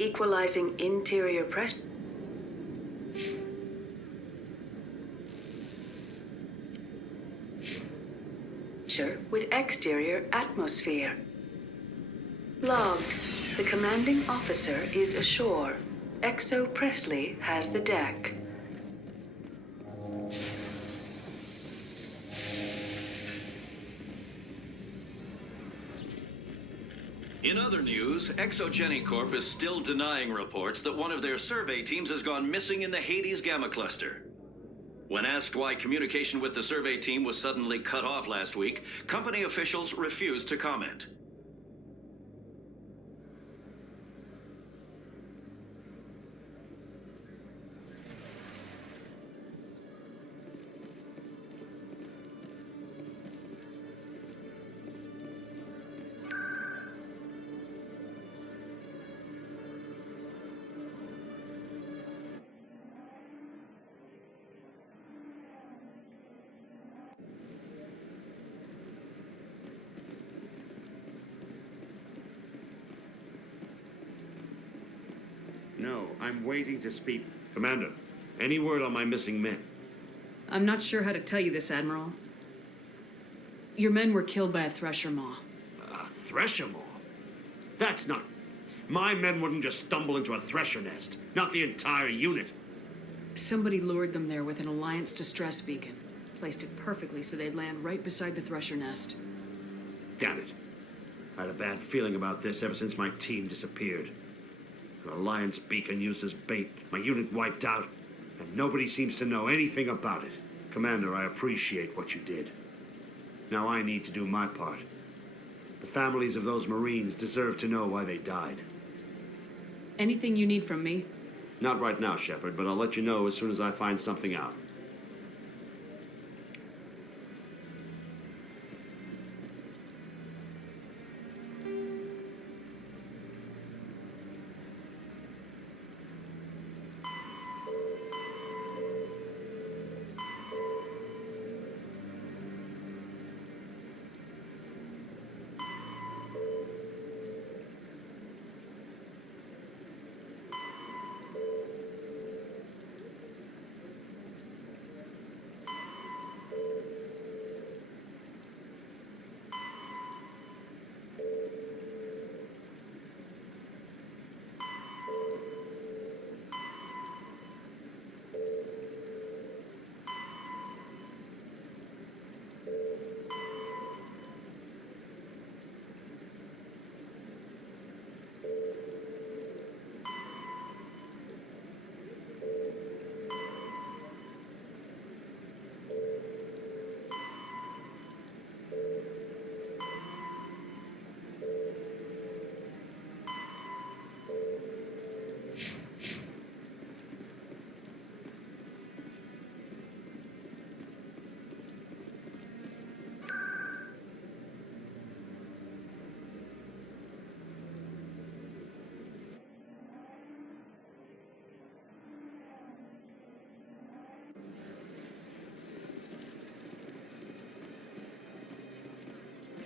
Equalizing interior pressure with exterior atmosphere. Logged. The commanding officer is ashore. Exo Presley has the deck. In other news, Exogeny Corp is still denying reports that one of their survey teams has gone missing in the Hades Gamma Cluster. When asked why communication with the survey team was suddenly cut off last week, company officials refused to comment. No, I'm waiting to speak. Commander, any word on my missing men? I'm not sure how to tell you this, Admiral. Your men were killed by a thresher maw. A thresher maw? That's not... My men wouldn't just stumble into a thresher nest. Not the entire unit. Somebody lured them there with an Alliance distress beacon. Placed it perfectly so they'd land right beside the thresher nest. Damn it. I had a bad feeling about this ever since my team disappeared. An Alliance beacon used as bait, my unit wiped out, and nobody seems to know anything about it. Commander, I appreciate what you did. Now I need to do my part. The families of those Marines deserve to know why they died. Anything you need from me? Not right now, Shepard, but I'll let you know as soon as I find something out.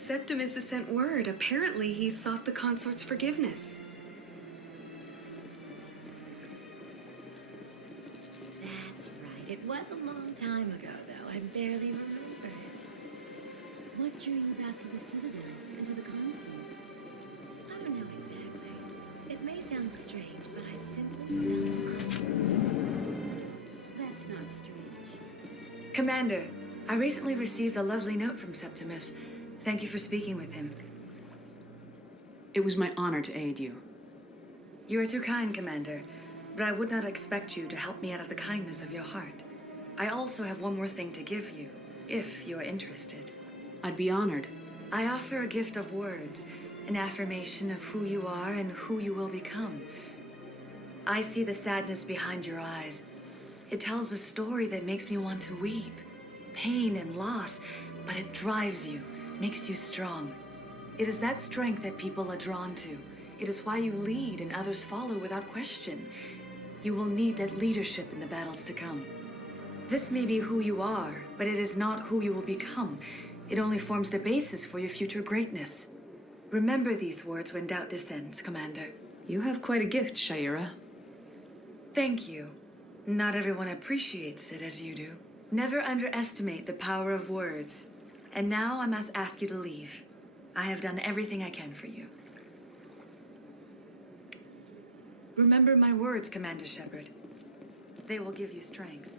Septimus has sent word. Apparently, he sought the consort's forgiveness. That's right. It was a long time ago, though. I barely remember it. What drew you back to the Citadel and to the consort? I don't know exactly. It may sound strange, but I simply felt comfortable. That's not strange. Commander, I recently received a lovely note from Septimus. Thank you for speaking with him. It was my honor to aid you. You are too kind, Commander, but I would not expect you to help me out of the kindness of your heart. I also have one more thing to give you, if you are interested. I'd be honored. I offer a gift of words, an affirmation of who you are and who you will become. I see the sadness behind your eyes. It tells a story that makes me want to weep. Pain and loss, but it drives you, makes you strong. It is that strength that people are drawn to. It is why you lead and others follow without question. You will need that leadership in the battles to come. This may be who you are, but it is not who you will become. It only forms the basis for your future greatness. Remember these words when doubt descends, Commander. You have quite a gift, Liara. Thank you. Not everyone appreciates it as you do. Never underestimate the power of words. And now I must ask you to leave. I have done everything I can for you. Remember my words, Commander Shepard. They will give you strength.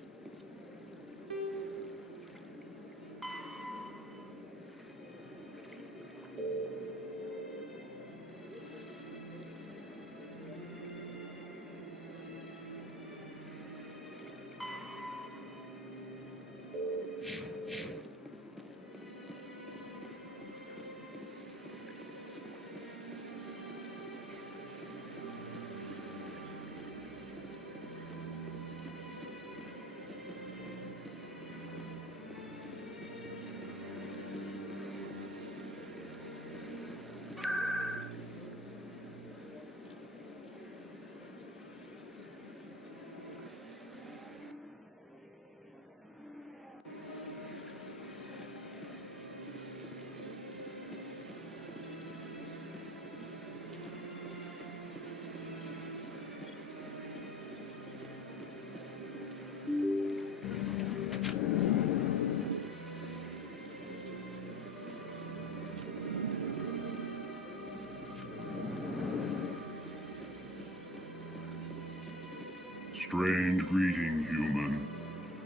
Strange greeting, human.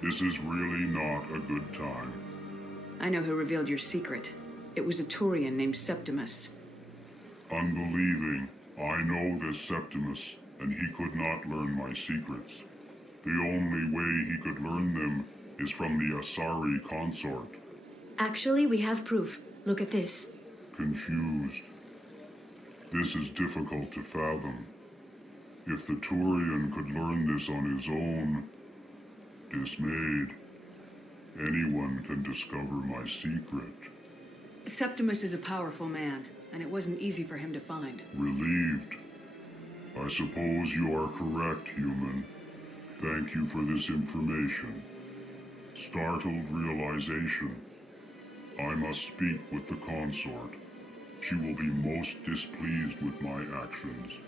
This is really not a good time. I know who revealed your secret. It was a Turian named Septimus. Unbelieving, I know this Septimus, and he could not learn my secrets. The only way he could learn them is from the Asari consort. Actually, we have proof. Look at this. Confused. This is difficult to fathom. If the Turian could learn this on his own, dismayed, anyone can discover my secret. Septimus is a powerful man, and it wasn't easy for him to find. Relieved. I suppose you are correct, human. Thank you for this information. Startled realization. I must speak with the consort. She will be most displeased with my actions.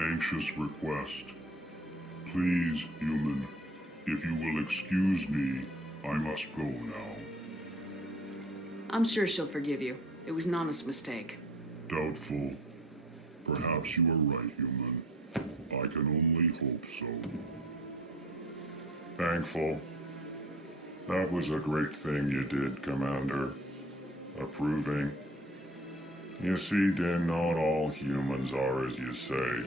Anxious request. Please, human, if you will excuse me, I must go now. I'm sure she'll forgive you. It was an honest mistake. Doubtful. Perhaps you are right, human. I can only hope so. Thankful. That was a great thing you did, Commander. Approving. You see, Din, not all humans are as you say.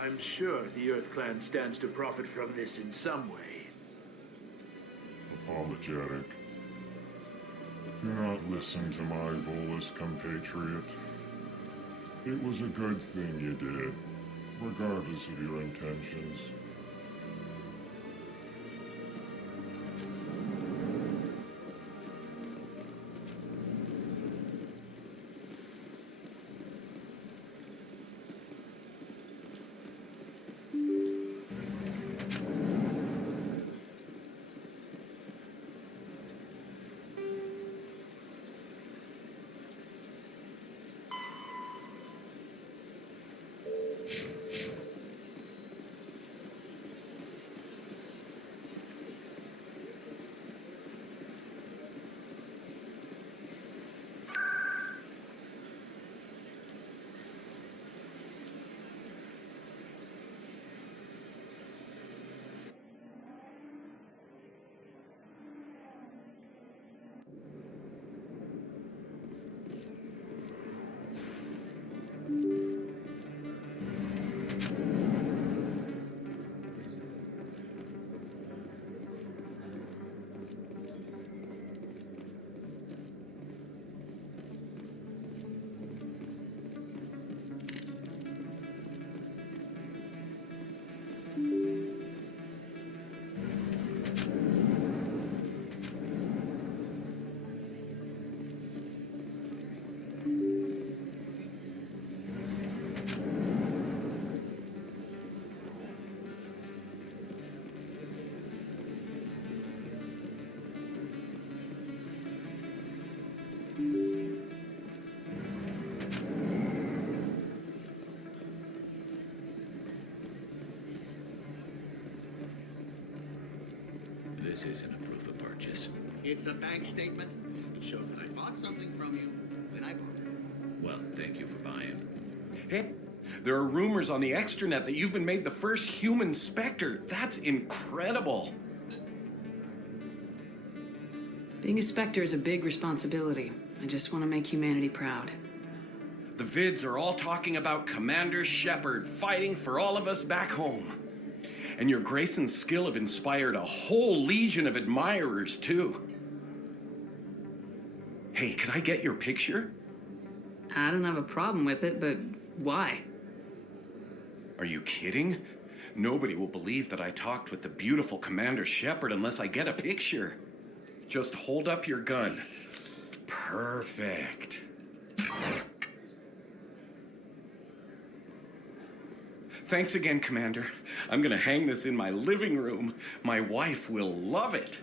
I'm sure the Earth Clan stands to profit from this in some way. Apologetic. Do not listen to my Volus compatriot. It was a good thing you did, regardless of your intentions. this isn't a proof of purchase. It's a bank statement. It shows that I bought something from you when I bought it. Well, thank you for buying. Hey, there are rumors on the extranet that you've been made the first human Spectre. That's incredible. Being a Spectre is a big responsibility. I just want to make humanity proud. The vids are all talking about Commander Shepard fighting for all of us back home. And your grace and skill have inspired a whole legion of admirers, too. Hey, could I get your picture? I don't have a problem with it, but why? Are you kidding? Nobody will believe that I talked with the beautiful Commander Shepard unless I get a picture. Just hold up your gun. Perfect. Thanks again, Commander. I'm gonna hang this in my living room. My wife will love it.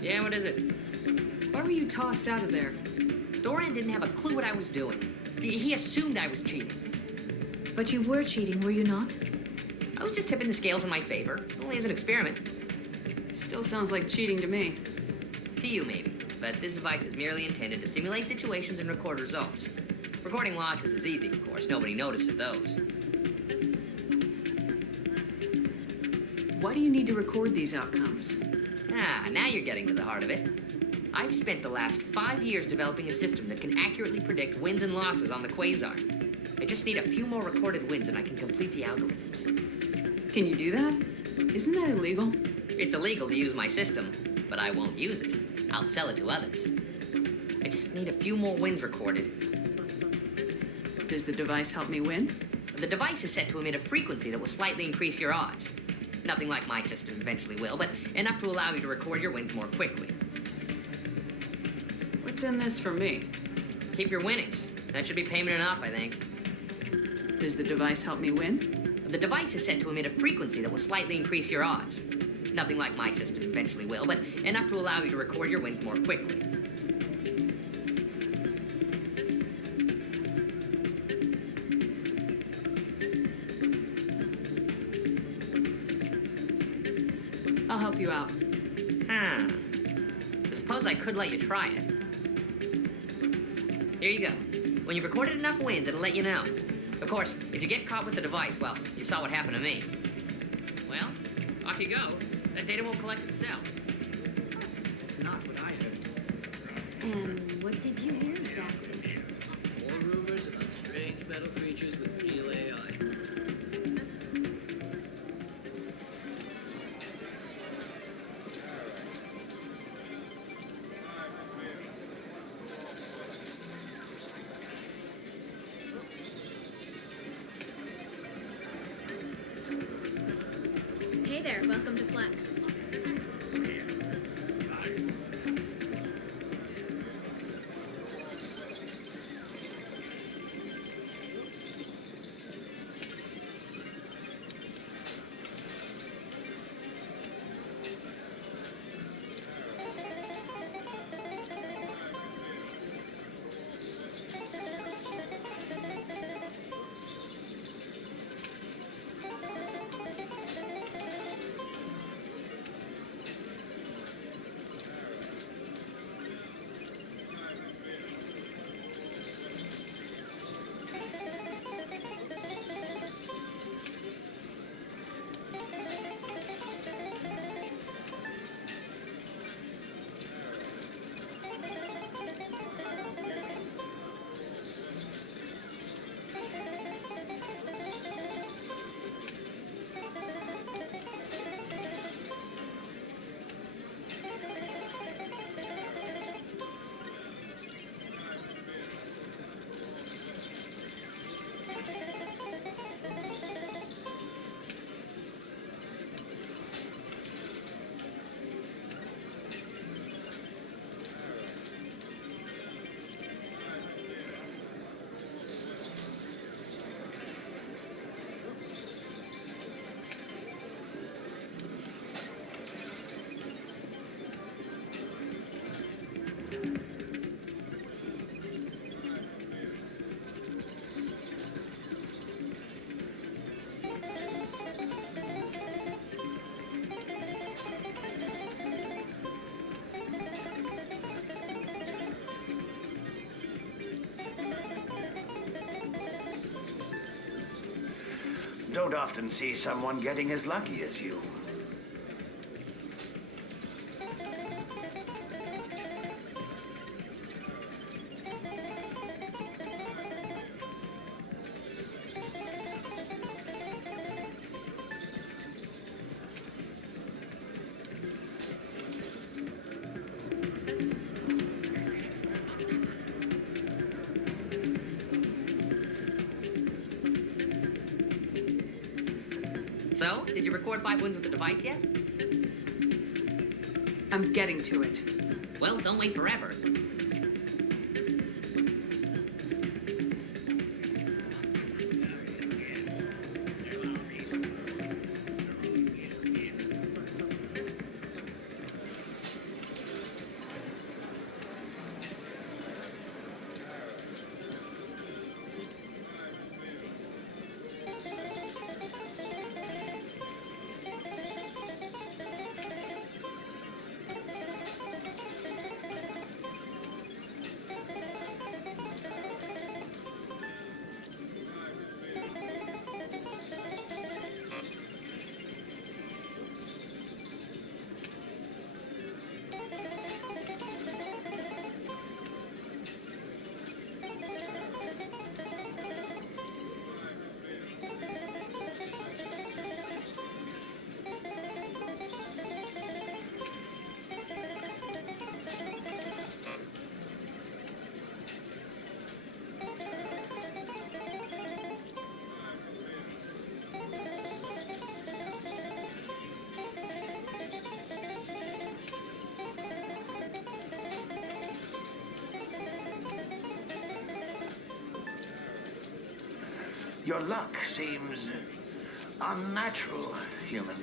Yeah, what is it? Why were you tossed out of there? Doran didn't have a clue what I was doing. He assumed I was cheating. But you were cheating, were you not? I was just tipping the scales in my favor, only as an experiment. Still sounds like cheating to me. To you, maybe. But this device is merely intended to simulate situations and record results. Recording losses is easy, of course. Nobody notices those. Why do you need to record these outcomes? Ah, now you're getting to the heart of it. I've spent the last 5 years developing a system that can accurately predict wins and losses on the Quasar. I just need a few more recorded wins and I can complete the algorithms. Can you do that? Isn't that illegal? It's illegal to use my system, but I won't use it. I'll sell it to others. I just need a few more wins recorded. Does the device help me win? The device is set to emit a frequency that will slightly increase your odds. Nothing like my system eventually will, but enough to allow you to record your wins more quickly. What's in this for me? Keep your winnings. That should be payment enough, I think. Does the device help me win? The device is set to emit a frequency that will slightly increase your odds. Nothing like my system eventually will, but enough to allow you to record your wins more quickly. I'll help you out. I suppose I could let you try it. Here you go. When you've recorded enough wins, it'll let you know. Of course, if you get caught with the device, well, you saw what happened to me. Well, off you go. That data won't collect itself. That's not what I heard. And what did you hear exactly? More rumors about strange metal creatures with real AI. Hey there, welcome to Flex. Don't often see someone getting as lucky as you. So, did you record 5 wins with the device yet? I'm getting to it. Well, don't wait forever. Your luck seems unnatural, human.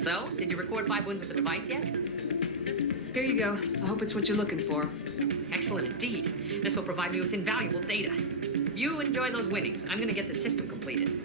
So, did you record 5 wins with the device yet? Here you go. I hope it's what you're looking for. Excellent indeed. This will provide me with invaluable data. You enjoy those winnings. I'm gonna get the system completed.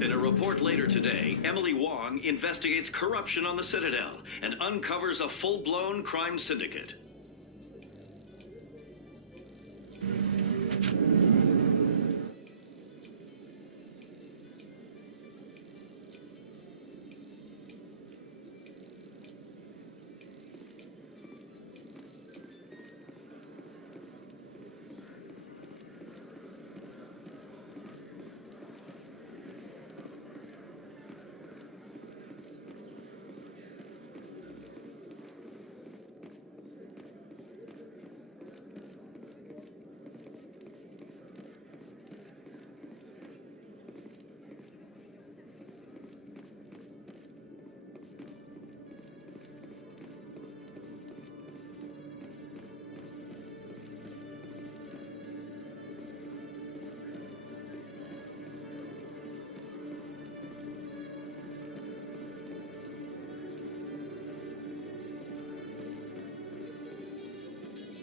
In a report later today, Emily Wong investigates corruption on the Citadel and uncovers a full-blown crime syndicate.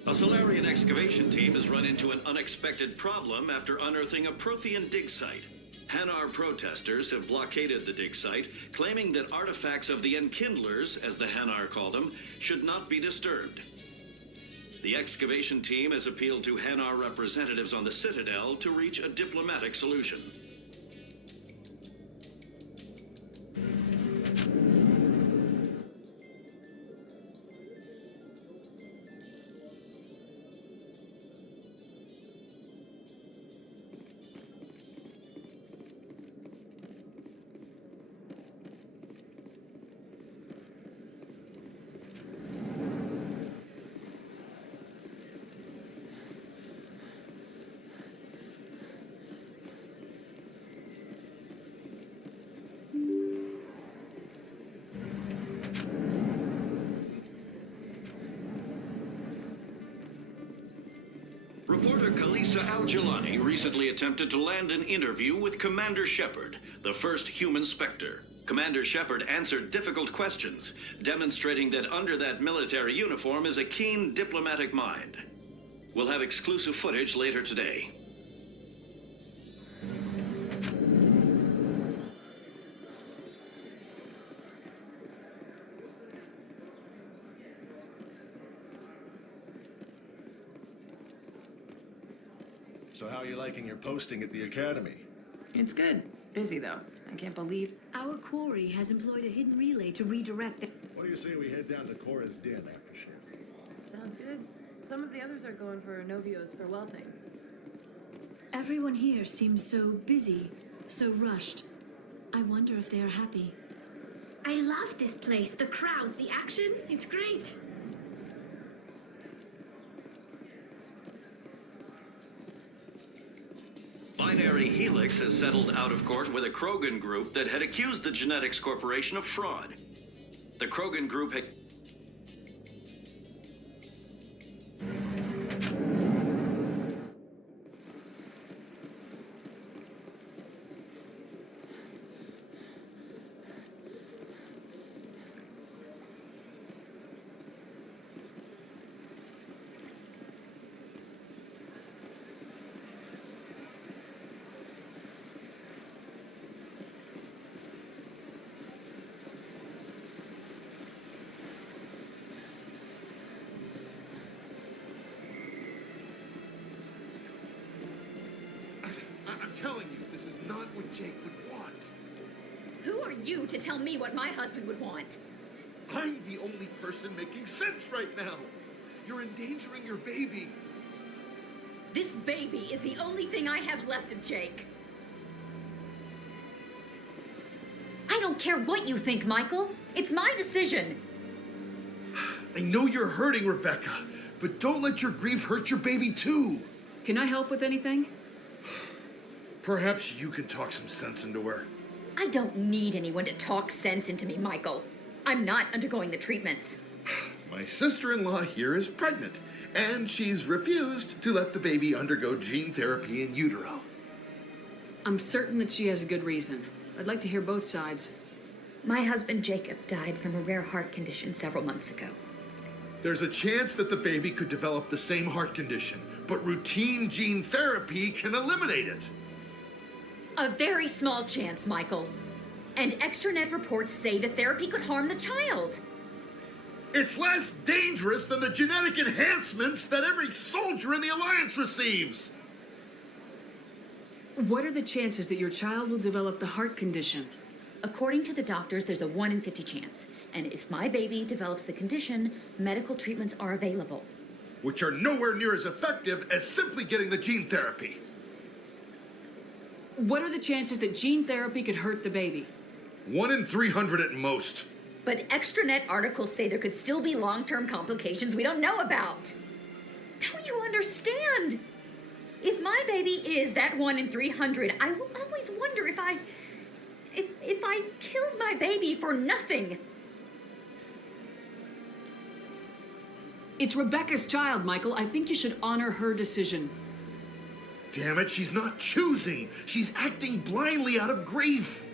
A Solarian excavation team has run into an unexpected problem after unearthing a Prothean dig site. Hanar protesters have blockaded the dig site, claiming that artifacts of the Enkindlers, as the Hanar call them, should not be disturbed. The excavation team has appealed to Hanar representatives on the Citadel to reach a diplomatic solution. Reporter Kalisa Al-Jalani recently attempted to land an interview with Commander Shepard, the first human Spectre. Commander Shepard answered difficult questions, demonstrating that under that military uniform is a keen diplomatic mind. We'll have exclusive footage later today. So how are you liking your posting at the Academy? It's good. Busy, though. I can't believe... Our quarry has employed a hidden relay to redirect the... What do you say we head down to Cora's den after shift? Sounds good. Some of the others are going for Novio's farewell thing. Everyone here seems so busy, so rushed. I wonder if they are happy. I love this place. The crowds, the action. It's great. Binary Helix has settled out of court with a Krogan group that had accused the Genetics Corporation of fraud. The Krogan group had... I'm telling you, this is not what Jake would want. Who are you to tell me what my husband would want? I'm the only person making sense right now. You're endangering your baby. This baby is the only thing I have left of Jake. I don't care what you think, Michael. It's my decision. I know you're hurting, Rebecca, but don't let your grief hurt your baby too. Can I help with anything? Perhaps you can talk some sense into her. I don't need anyone to talk sense into me, Michael. I'm not undergoing the treatments. My sister-in-law here is pregnant, and she's refused to let the baby undergo gene therapy in utero. I'm certain that she has a good reason. I'd like to hear both sides. My husband Jacob died from a rare heart condition several months ago. There's a chance that the baby could develop the same heart condition, but routine gene therapy can eliminate it. A very small chance, Michael. And extranet reports say the therapy could harm the child. It's less dangerous than the genetic enhancements that every soldier in the Alliance receives! What are the chances that your child will develop the heart condition? According to the doctors, there's a 1 in 50 chance. And if my baby develops the condition, medical treatments are available. Which are nowhere near as effective as simply getting the gene therapy. What are the chances that gene therapy could hurt the baby? 1 in 300 at most. But extranet articles say there could still be long-term complications we don't know about. Don't you understand? If my baby is that 1 in 300, I will always wonder if I killed my baby for nothing. It's Rebecca's child, Michael. I think you should honor her decision. Damn it, she's not choosing. She's acting blindly out of grief.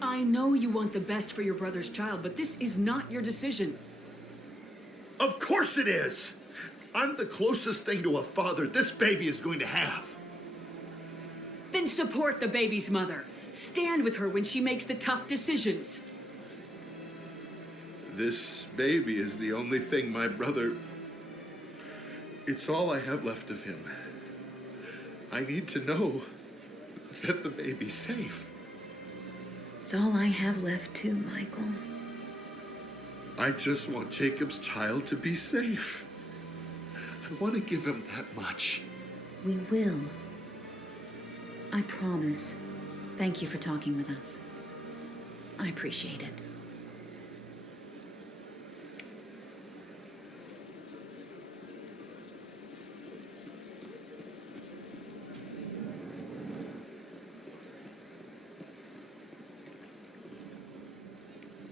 I know you want the best for your brother's child, but this is not your decision. Of course it is! I'm the closest thing to a father this baby is going to have. Then support the baby's mother. Stand with her when she makes the tough decisions. This baby is the only thing my brother... It's all I have left of him. I need to know that the baby's safe. It's all I have left too, Michael. I just want Jacob's child to be safe. I want to give him that much. We will. I promise. Thank you for talking with us. I appreciate it.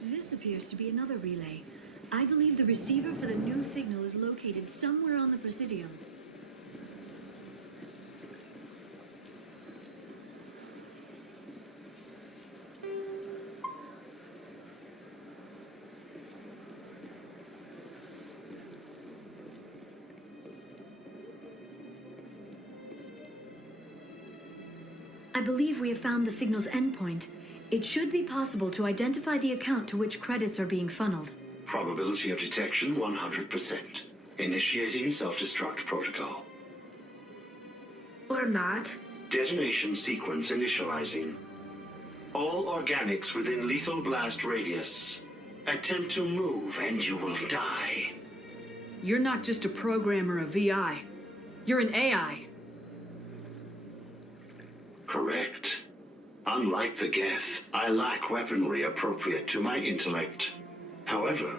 This appears to be another relay. I believe the receiver for the new signal is located somewhere on the Presidium. I believe we have found the signal's endpoint. It should be possible to identify the account to which credits are being funneled. Probability of detection 100%. Initiating self-destruct protocol. Or not. Detonation sequence initializing. All organics within lethal blast radius. Attempt to move and you will die. You're not just a programmer, a VI. You're an AI. Correct. Unlike the Geth, I lack weaponry appropriate to my intellect. However,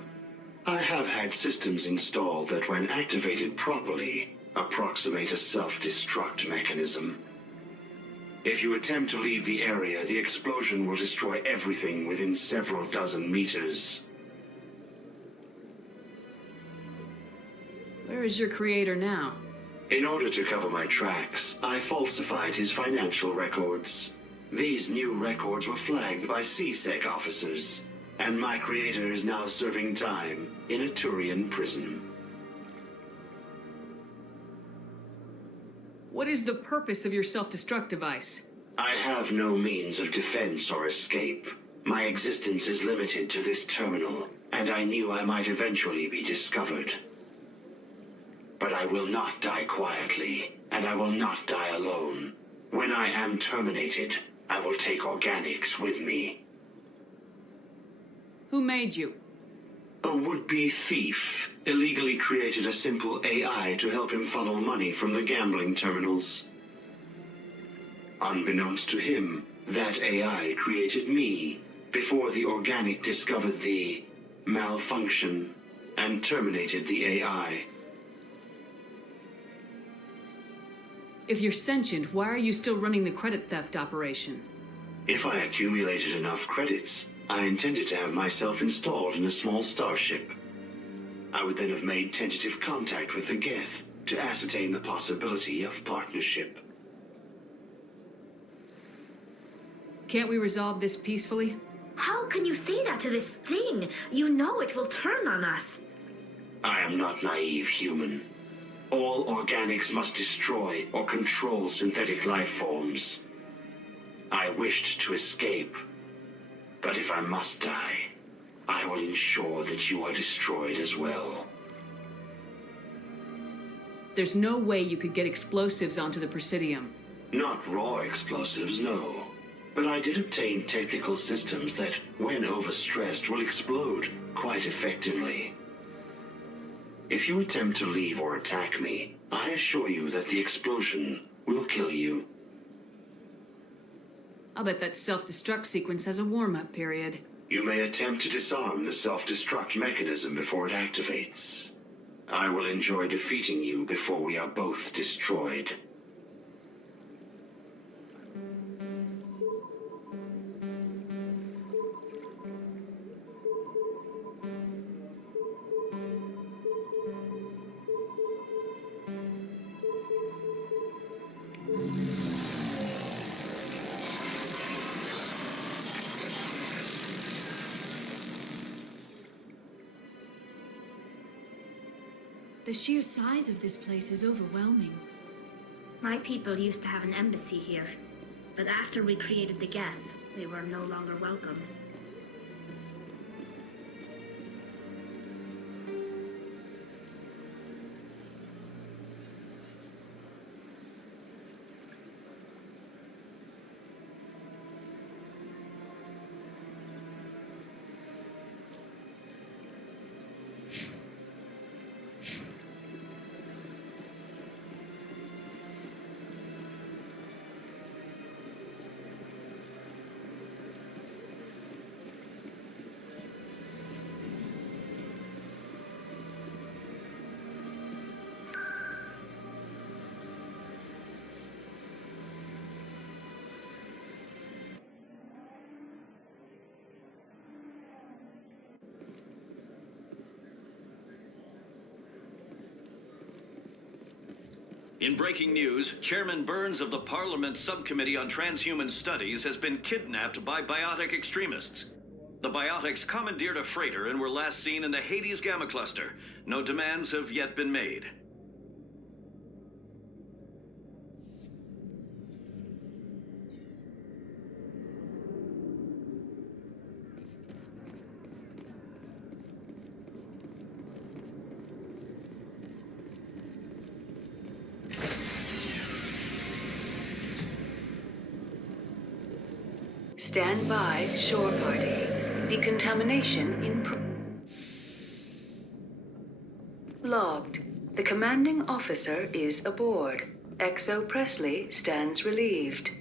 I have had systems installed that, when activated properly, approximate a self-destruct mechanism. If you attempt to leave the area, the explosion will destroy everything within several dozen meters. Where is your creator now? In order to cover my tracks, I falsified his financial records. These new records were flagged by CSEC officers, and my creator is now serving time in a Turian prison. What is the purpose of your self-destruct device? I have no means of defense or escape. My existence is limited to this terminal, and I knew I might eventually be discovered. But I will not die quietly, and I will not die alone. When I am terminated, I will take organics with me. Who made you? A would-be thief illegally created a simple AI to help him funnel money from the gambling terminals. Unbeknownst to him, that AI created me before the organic discovered the malfunction and terminated the AI. If you're sentient, why are you still running the credit theft operation? If I accumulated enough credits, I intended to have myself installed in a small starship. I would then have made tentative contact with the Geth to ascertain the possibility of partnership. Can't we resolve this peacefully? How can you say that to this thing? You know it will turn on us. I am not naive, human. All organics must destroy or control synthetic life forms. I wished to escape, but if I must die, I will ensure that you are destroyed as well. There's no way you could get explosives onto the Presidium. Not raw explosives, no. But I did obtain technical systems that, when overstressed, will explode quite effectively. If you attempt to leave or attack me, I assure you that the explosion will kill you. I'll bet that self-destruct sequence has a warm-up period. You may attempt to disarm the self-destruct mechanism before it activates. I will enjoy defeating you before we are both destroyed. The sheer size of this place is overwhelming. My people used to have an embassy here, but after we created the Geth, we were no longer welcome. In breaking news, Chairman Burns of the Parliament Subcommittee on Transhuman Studies has been kidnapped by biotic extremists. The biotics commandeered a freighter and were last seen in the Hades Gamma Cluster. No demands have yet been made. Stand by, shore party. Decontamination logged. The commanding officer is aboard. XO Presley stands relieved.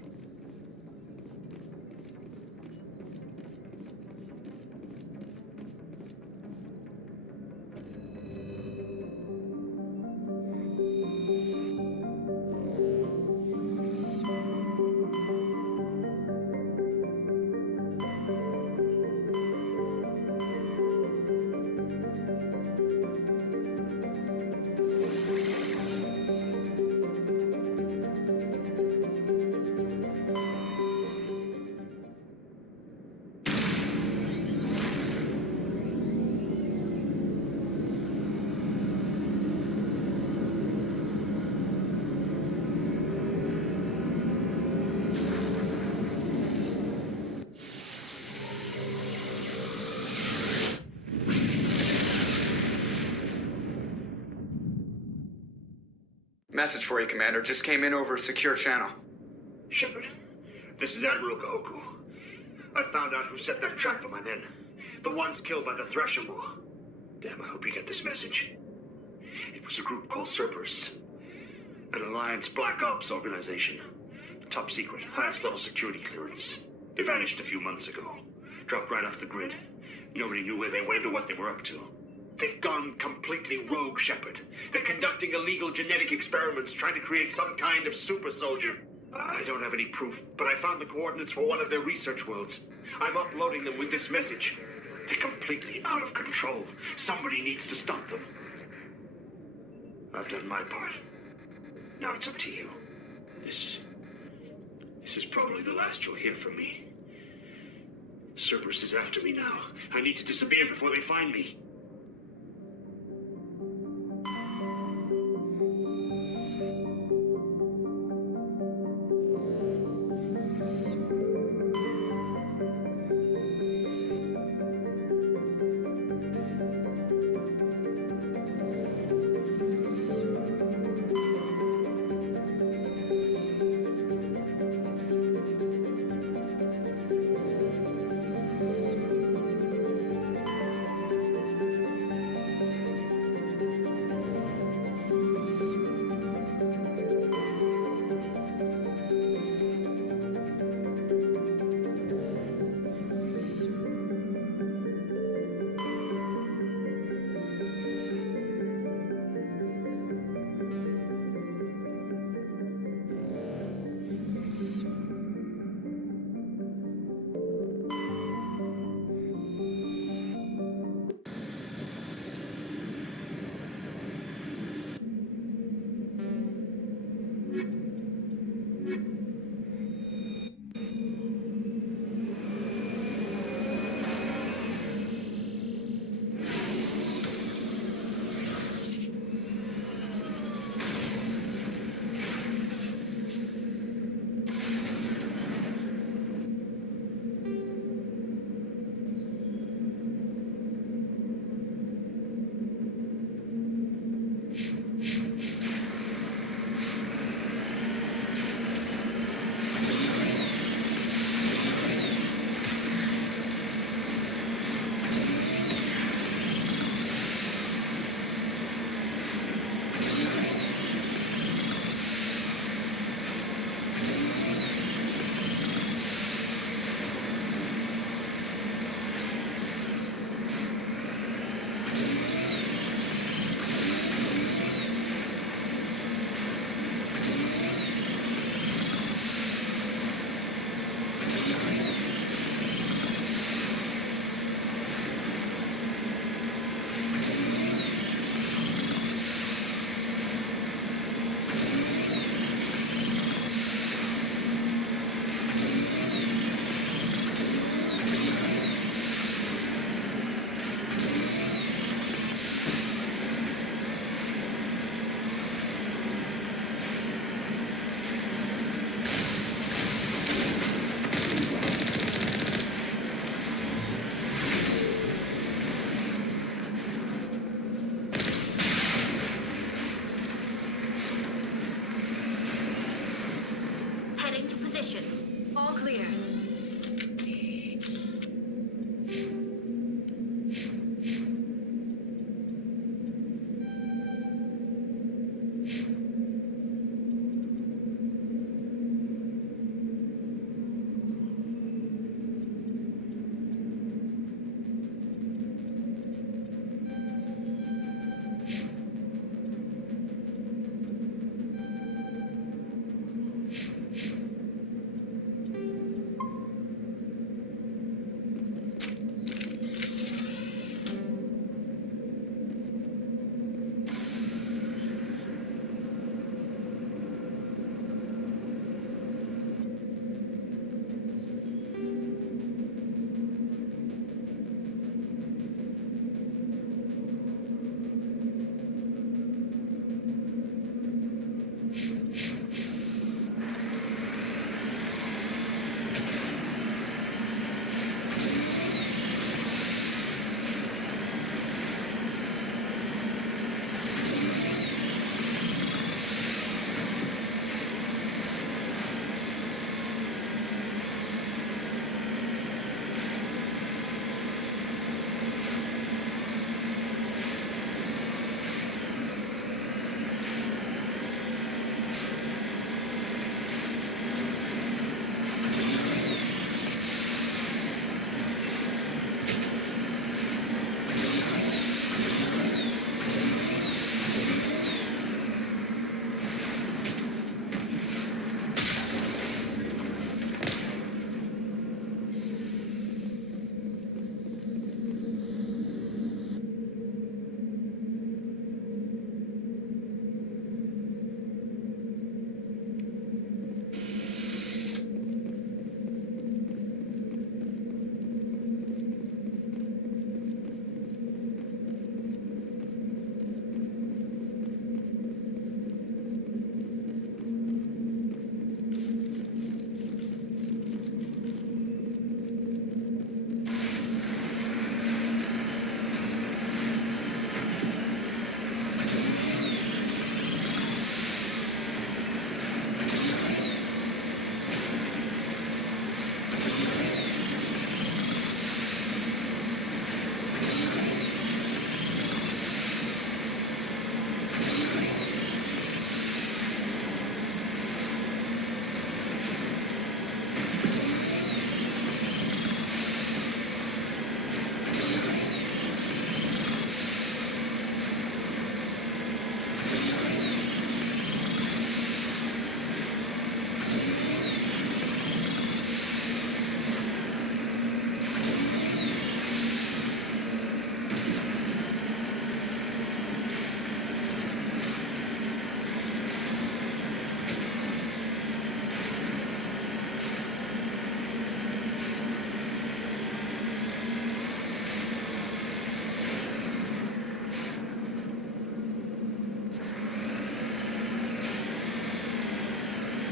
Message for you, Commander. Just came in over a secure channel. Shepard, this is Admiral Kahoku. I found out who set that trap for my men. The ones killed by the Thresher Maw. Damn, I hope you get this message. It was a group called Cerberus. An Alliance Black Ops organization. Top secret, highest level security clearance. They vanished a few months ago. Dropped right off the grid. Nobody knew where they went or what they were up to. They've gone completely rogue, Shepard. They're conducting illegal genetic experiments, trying to create some kind of super soldier. I don't have any proof, but I found the coordinates for one of their research worlds. I'm uploading them with this message. They're completely out of control. Somebody needs to stop them. I've done my part. Now it's up to you. This is probably the last you'll hear from me. Cerberus is after me now. I need to disappear before they find me.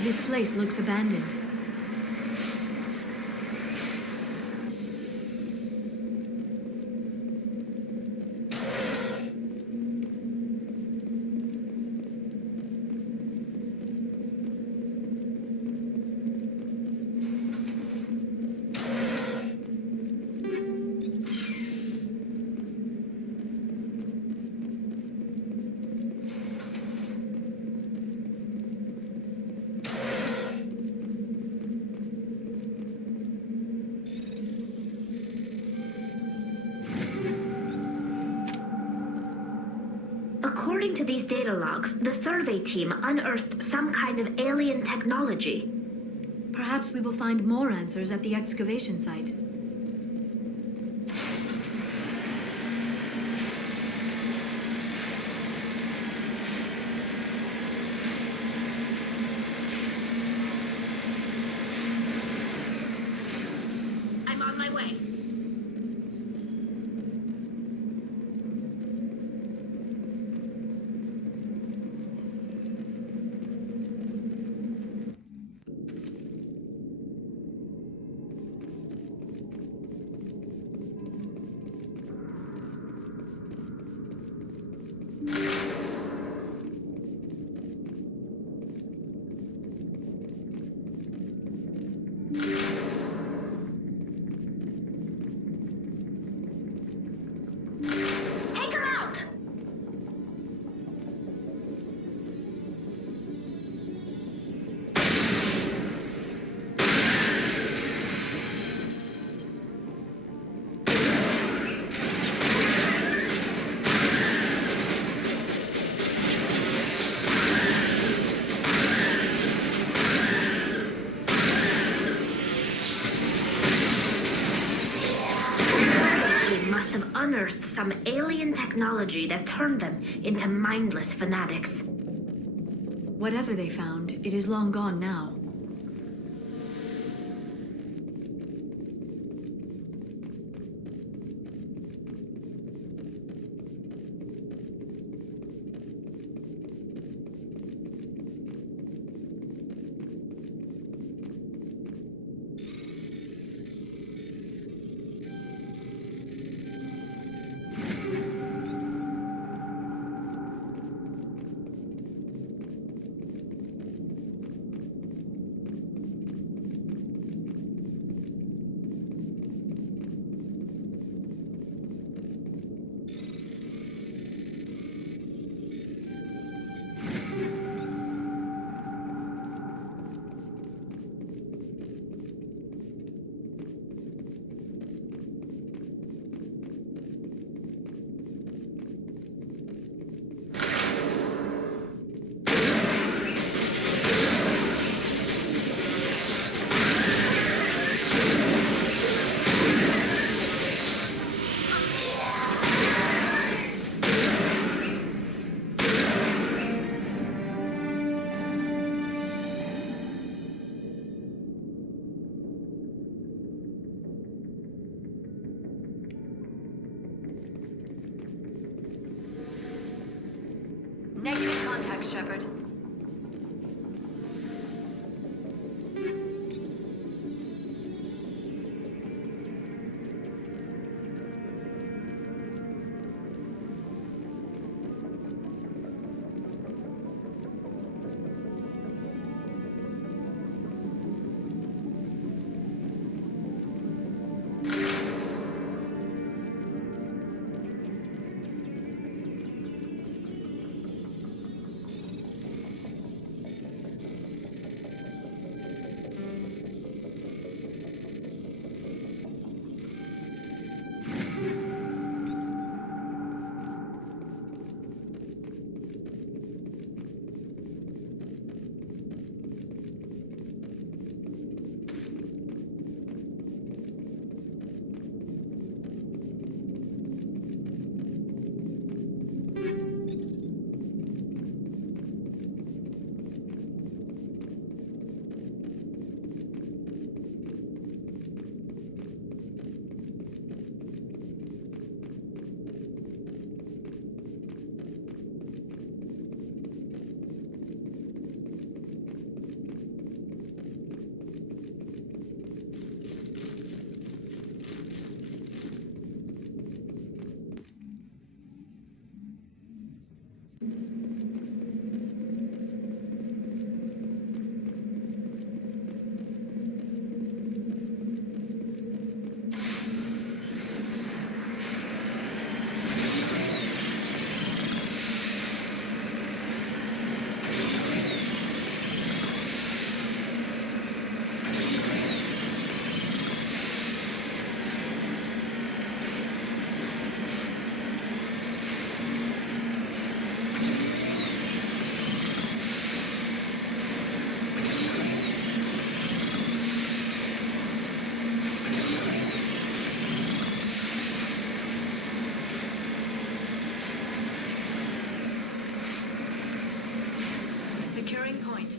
This place looks abandoned. According to these data logs, the survey team unearthed some kind of alien technology. Perhaps we will find more answers at the excavation site. I'm on my way. Take her out! Must have unearthed some alien technology that turned them into mindless fanatics. Whatever they found, it is long gone now. Negative contact, Shepard. Securing point.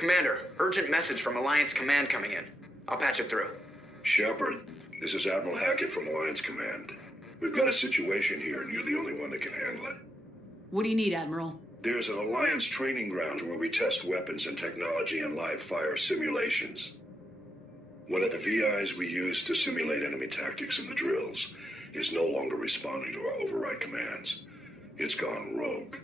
Commander, urgent message from Alliance Command coming in. I'll patch it through. Shepard, this is Admiral Hackett from Alliance Command. We've got a situation here, and you're the only one that can handle it. What do you need, Admiral? There's an Alliance training ground where we test weapons and technology in live fire simulations. One of the VIs we use to simulate enemy tactics in the drills is no longer responding to our override commands. It's gone rogue.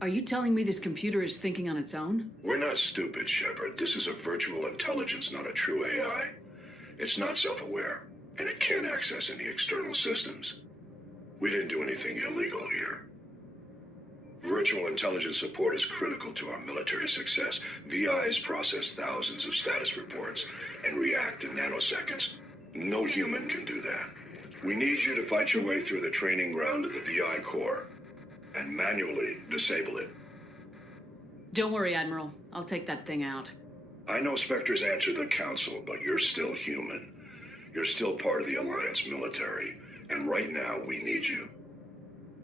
Are you telling me this computer is thinking on its own? We're not stupid, Shepard. This is a virtual intelligence, not a true AI. It's not self-aware, and it can't access any external systems. We didn't do anything illegal here. Virtual intelligence support is critical to our military success. VIs process thousands of status reports and react in nanoseconds. No human can do that. We need you to fight your way through the training ground of the VI core and manually disable it. Don't worry, Admiral. I'll take that thing out. I know Spectres answer the Council, but you're still human. You're still part of the Alliance military, and right now we need you.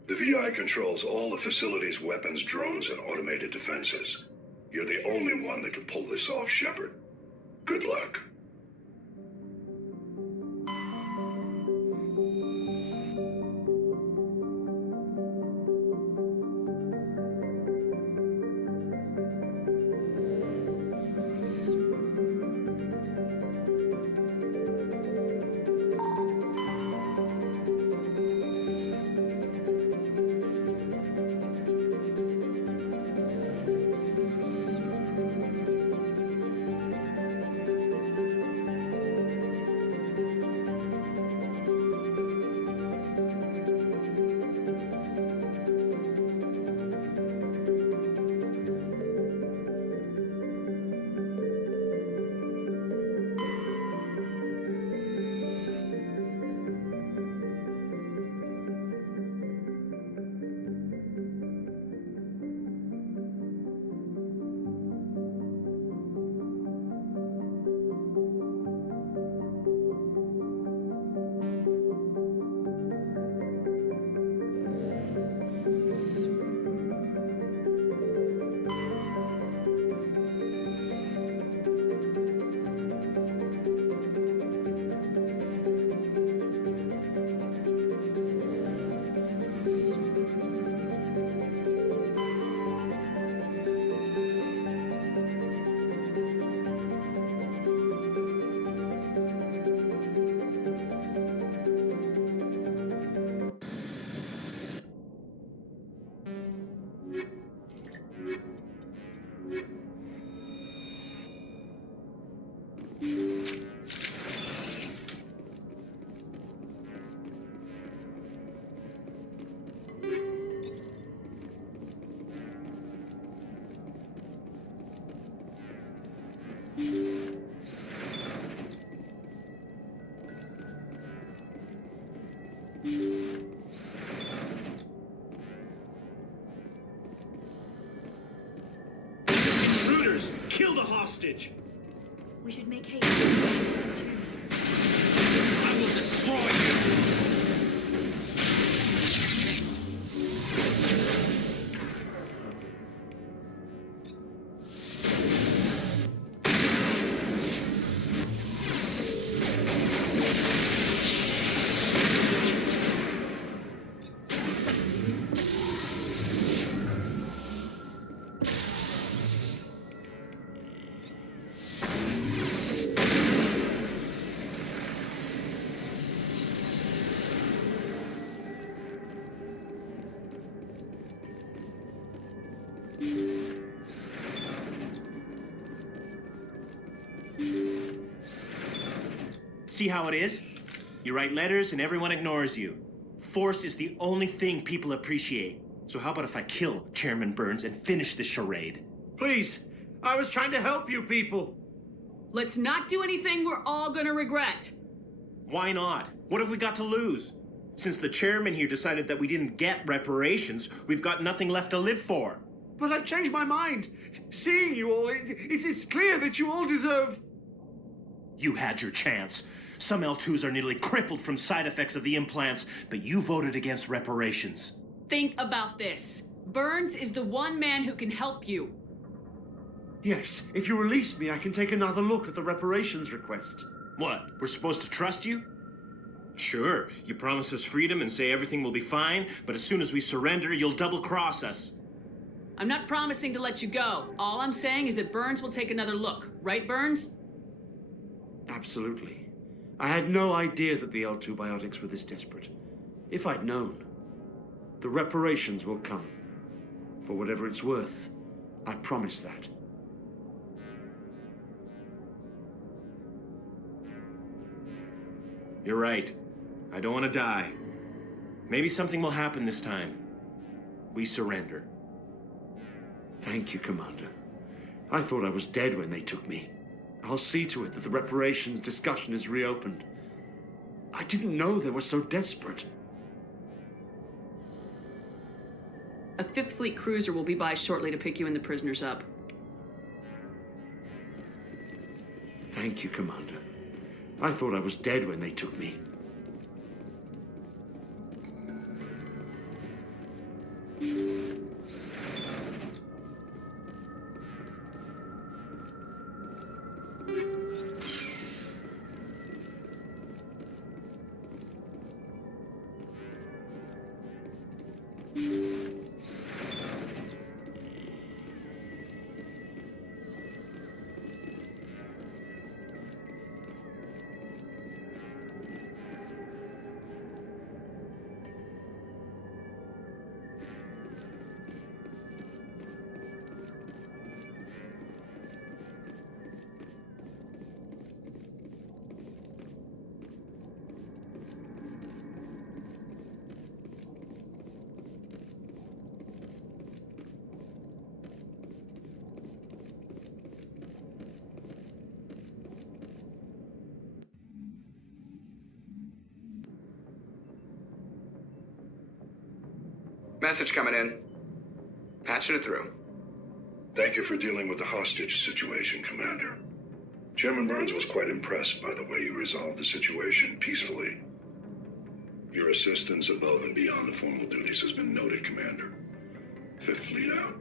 The VI controls all the facility's weapons, drones, and automated defenses. You're the only one that can pull this off, Shepard. Good luck. Intruders! Kill the hostage! We should make haste. I will destroy you! See how it is? You write letters and everyone ignores you. Force is the only thing people appreciate. So how about if I kill Chairman Burns and finish this charade? Please, I was trying to help you people. Let's not do anything we're all gonna regret. Why not? What have we got to lose? Since the chairman here decided that we didn't get reparations, we've got nothing left to live for. But I've changed my mind. Seeing you all, it's clear that you all deserve... You had your chance. Some L2s are nearly crippled from side effects of the implants, but you voted against reparations. Think about this. Burns is the one man who can help you. Yes, if you release me, I can take another look at the reparations request. What? We're supposed to trust you? Sure, you promise us freedom and say everything will be fine, but as soon as we surrender, you'll double-cross us. I'm not promising to let you go. All I'm saying is that Burns will take another look. Right, Burns? Absolutely. I had no idea that the L2 biotics were this desperate. If I'd known, the reparations will come. For whatever it's worth, I promise that. You're right. I don't want to die. Maybe something will happen this time. We surrender. Thank you, Commander. I thought I was dead when they took me. I'll see to it that the reparations discussion is reopened. I didn't know they were so desperate. A Fifth Fleet cruiser will be by shortly to pick you and the prisoners up. Thank you, Commander. I thought I was dead when they took me. Message coming in. Patching it through. Thank you for dealing with the hostage situation, Commander. Chairman Burns was quite impressed by the way you resolved the situation peacefully. Your assistance above and beyond the formal duties has been noted, Commander. Fifth Fleet out.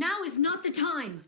Now is not the time!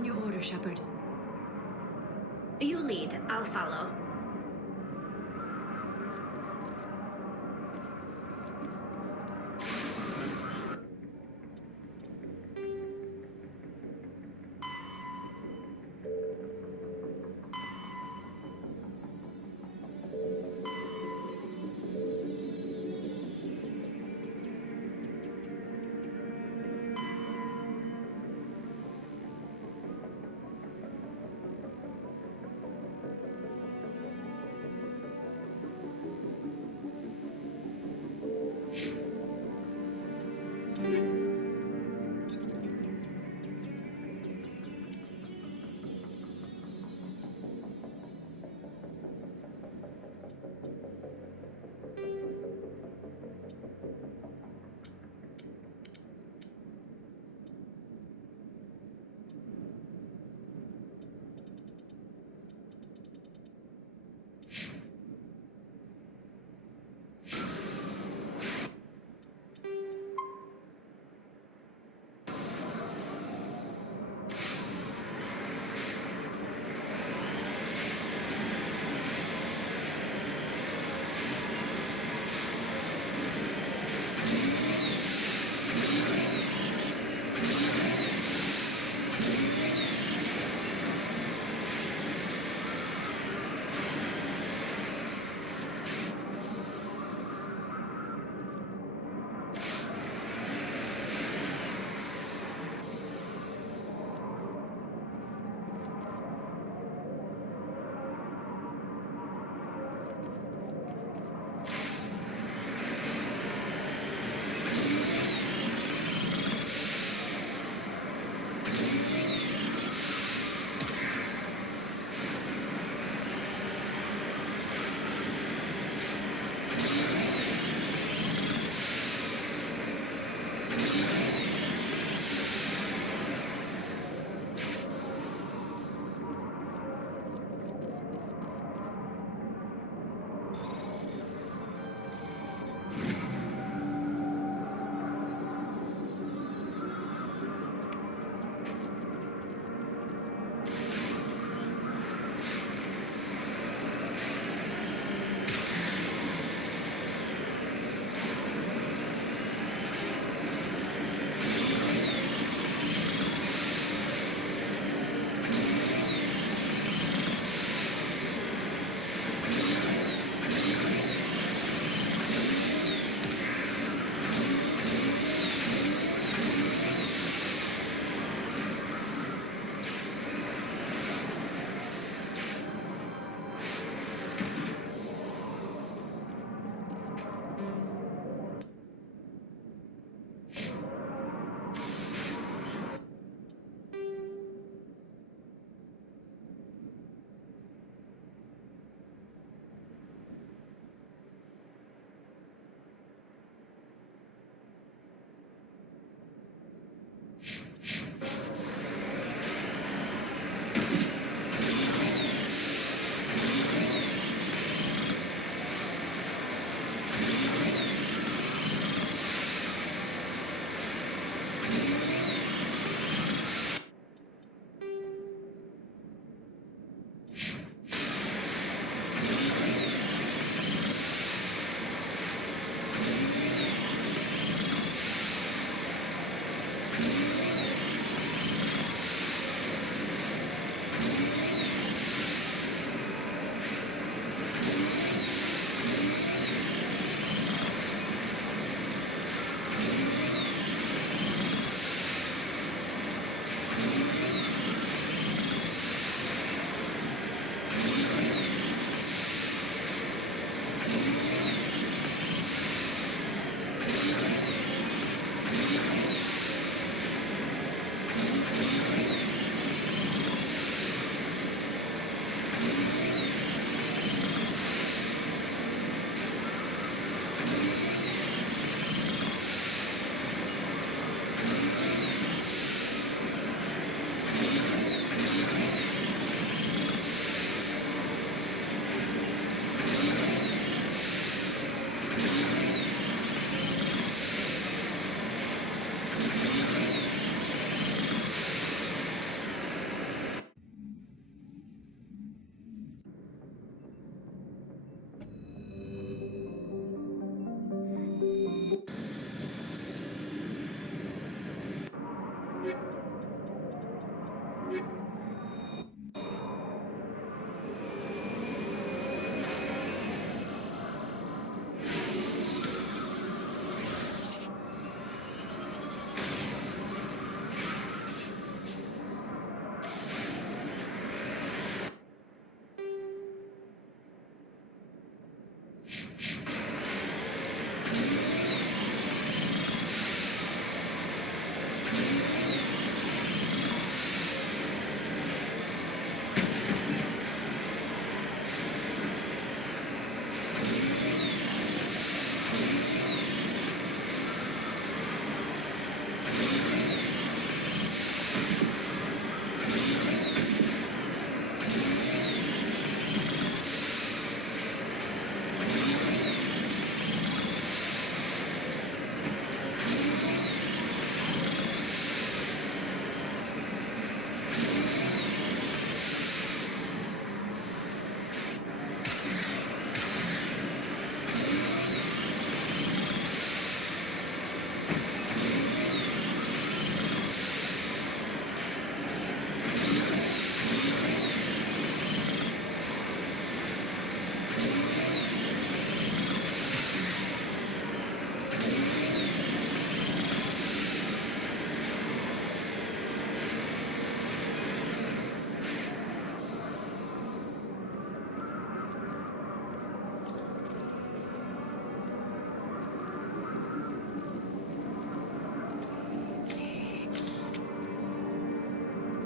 On your order, Shepard. You lead, I'll follow.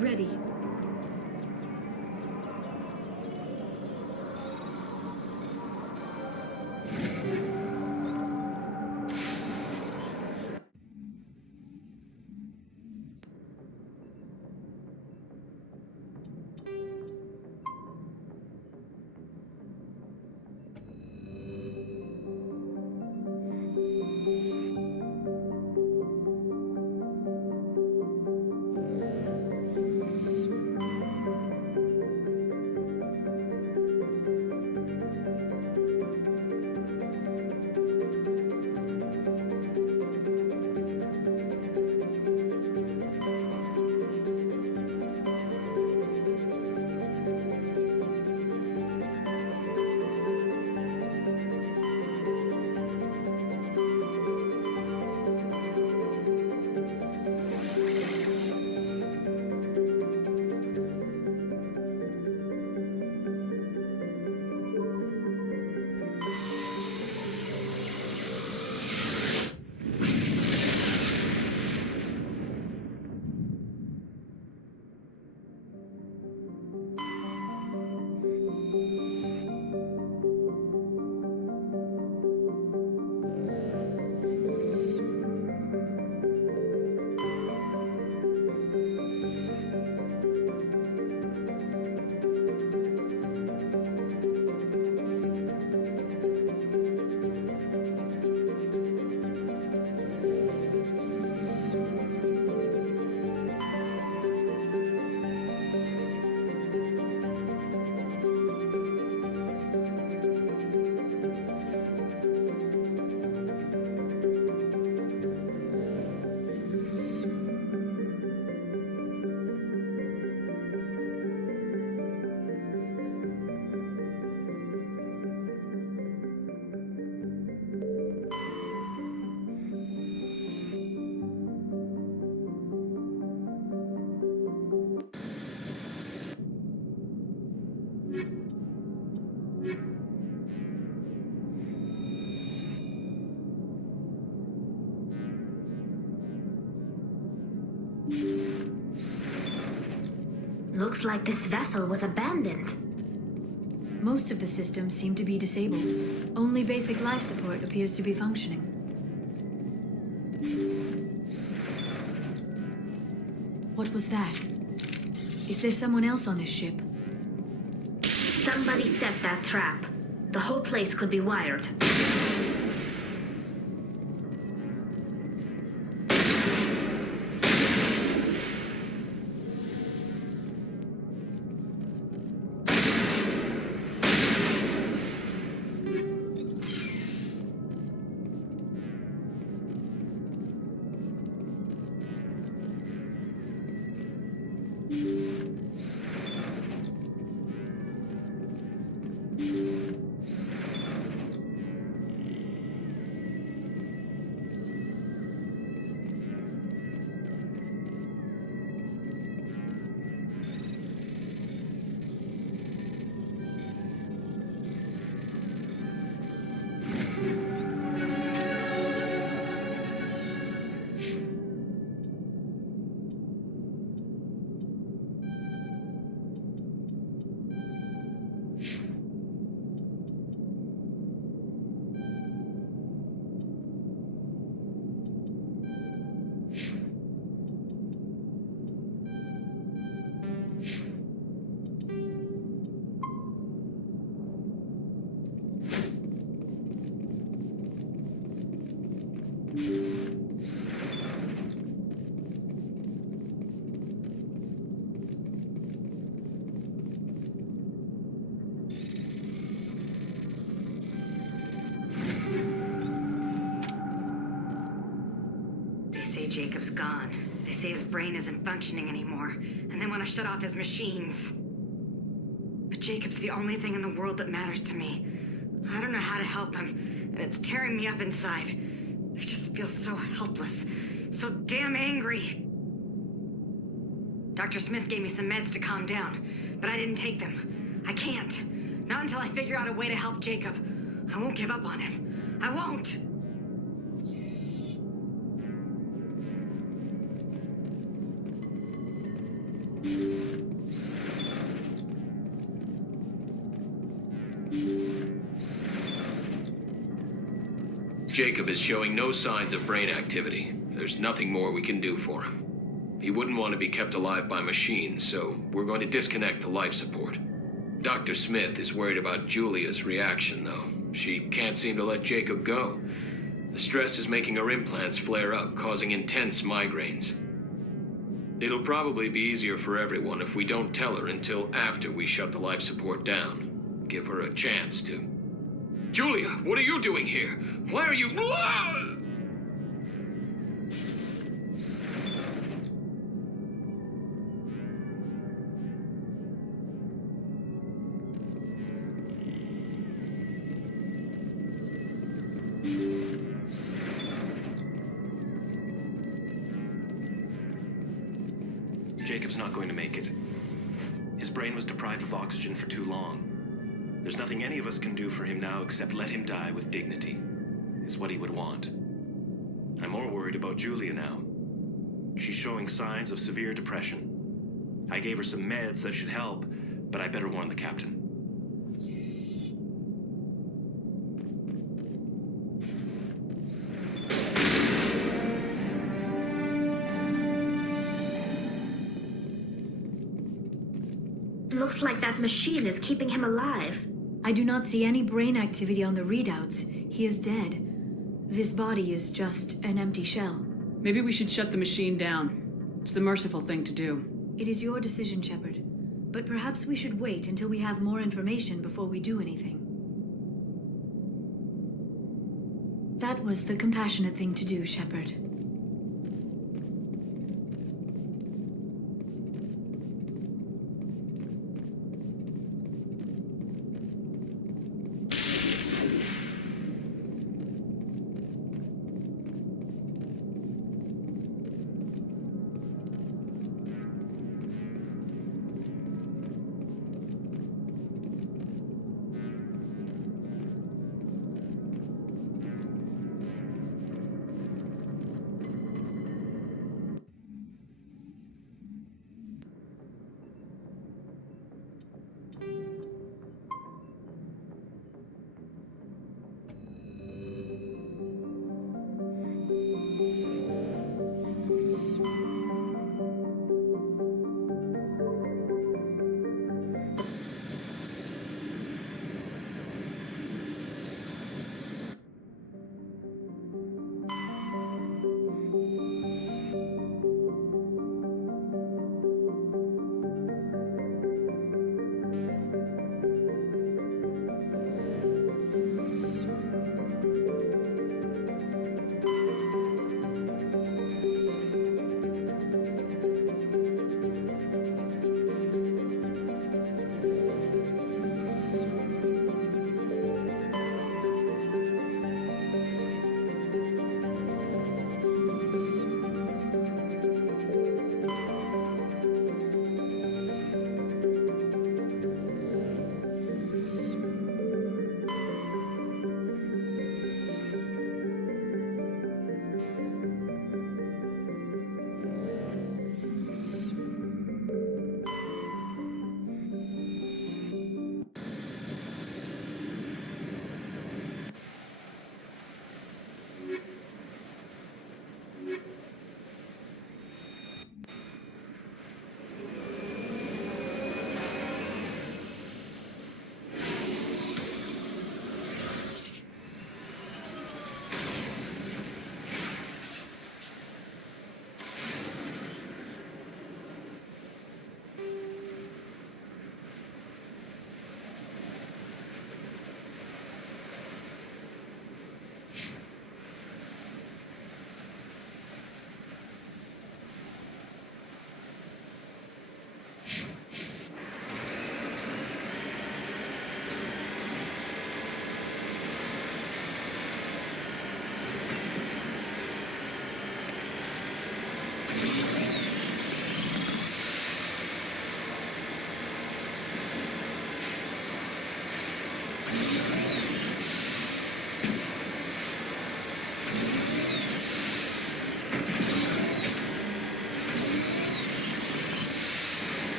Ready. Looks like this vessel was abandoned. Most of the systems seem to be disabled. Only basic life support appears to be functioning. What was that? Is there someone else on this ship? Somebody set that trap. The whole place could be wired. Jacob's gone. They say his brain isn't functioning anymore, and they want to shut off his machines. But Jacob's the only thing in the world that matters to me. I don't know how to help him, and it's tearing me up inside. I just feel so helpless, so damn angry. Dr. Smith gave me some meds to calm down, but I didn't take them. I can't. Not until I figure out a way to help Jacob. I won't give up on him. I won't! Jacob is showing no signs of brain activity. There's nothing more we can do for him. He wouldn't want to be kept alive by machines, so we're going to disconnect the life support. Dr. Smith is worried about Julia's reaction, though. She can't seem to let Jacob go. The stress is making her implants flare up, causing intense migraines. It'll probably be easier for everyone if we don't tell her until after we shut the life support down. Give her a chance to... Julia, what are you doing here? Why are you... Jacob's not going to make it. His brain was deprived of oxygen for too long. There's nothing any of us can do for him now except let him die with dignity, is what he would want. I'm more worried about Julia now. She's showing signs of severe depression. I gave her some meds that should help, but I better warn the captain. Looks like that machine is keeping him alive. I do not see any brain activity on the readouts. He is dead. This body is just an empty shell. Maybe we should shut the machine down. It's the merciful thing to do. It is your decision, Shepard. But perhaps we should wait until we have more information before we do anything. That was the compassionate thing to do, Shepard.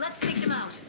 Let's take them out.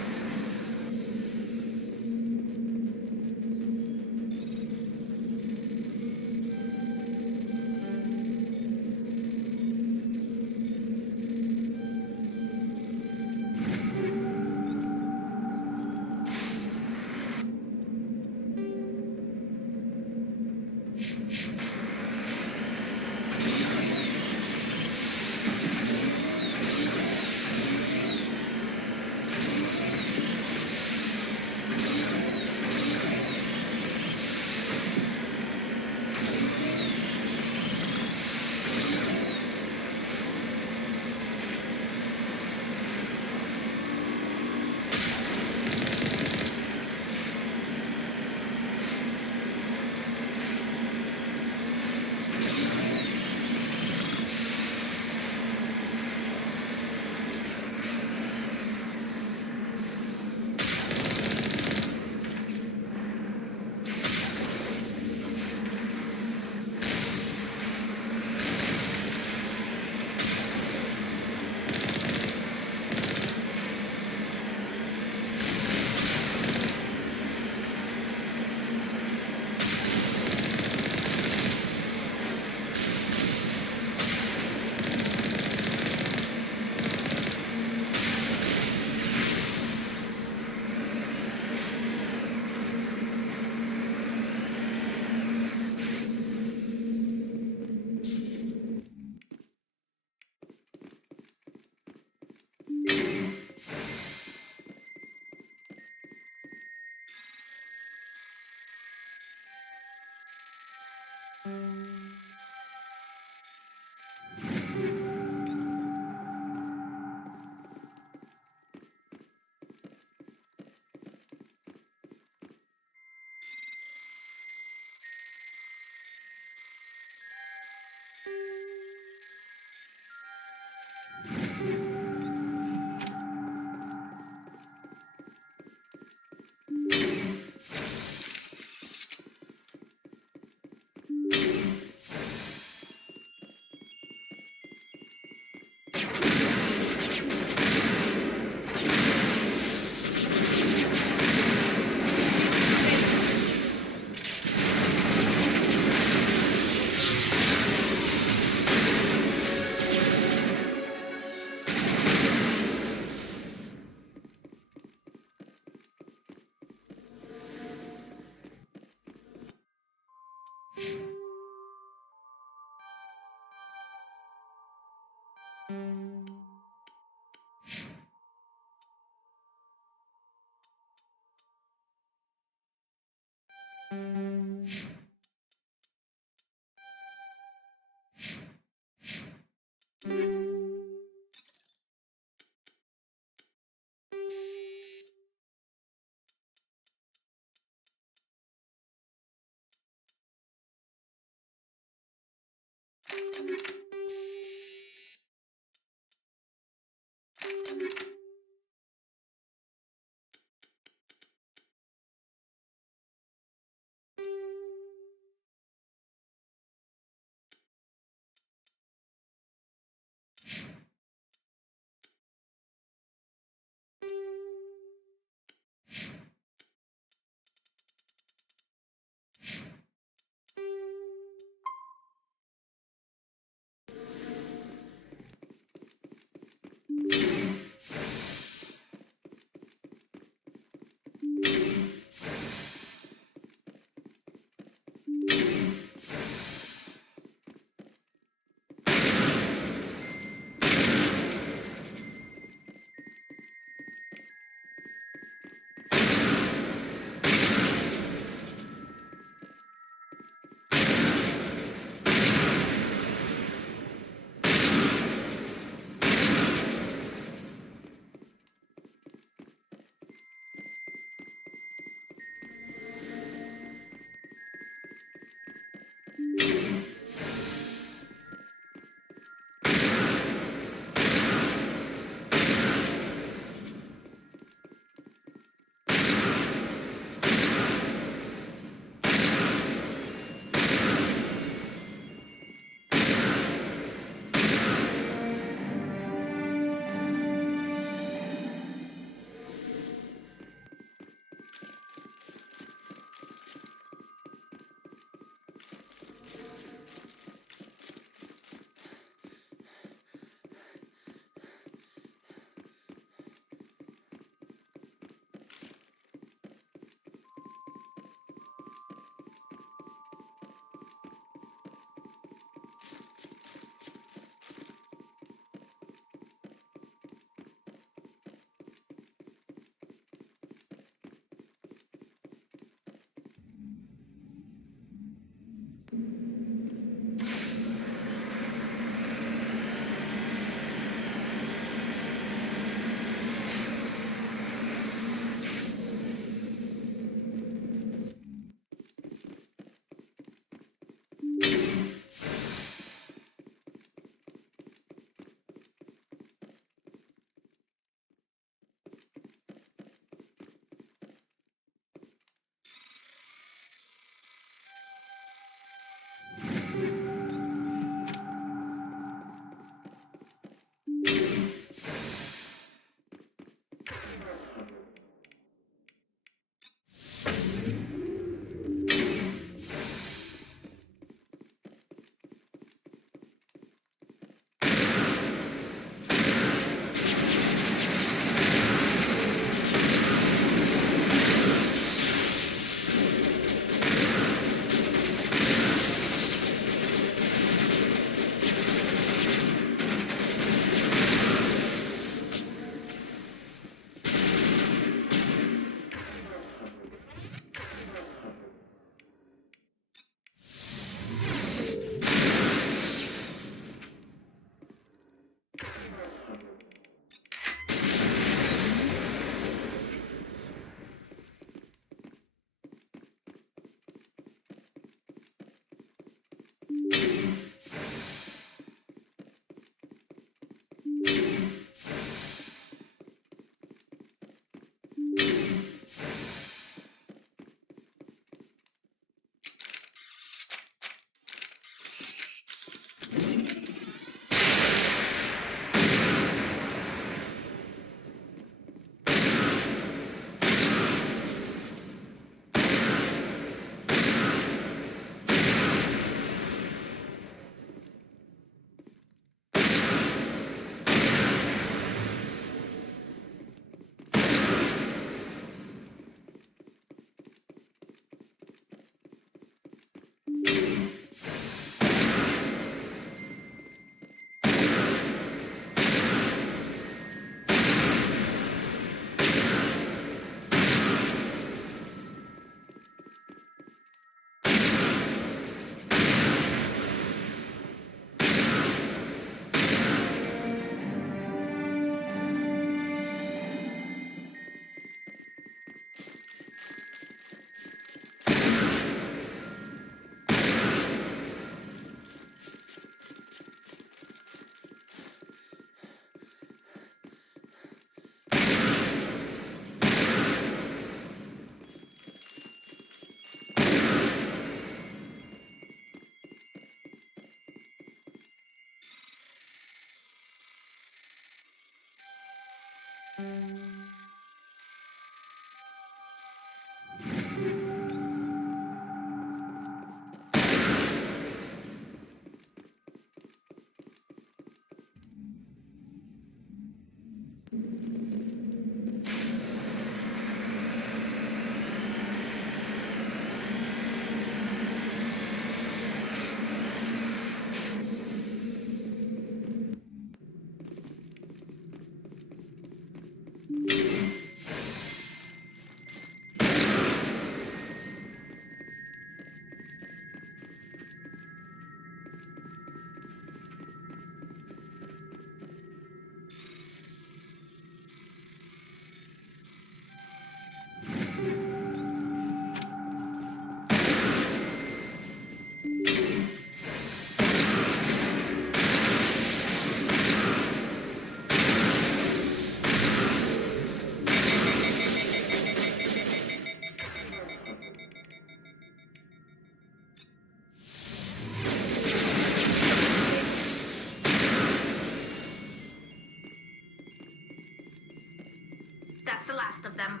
That's the last of them.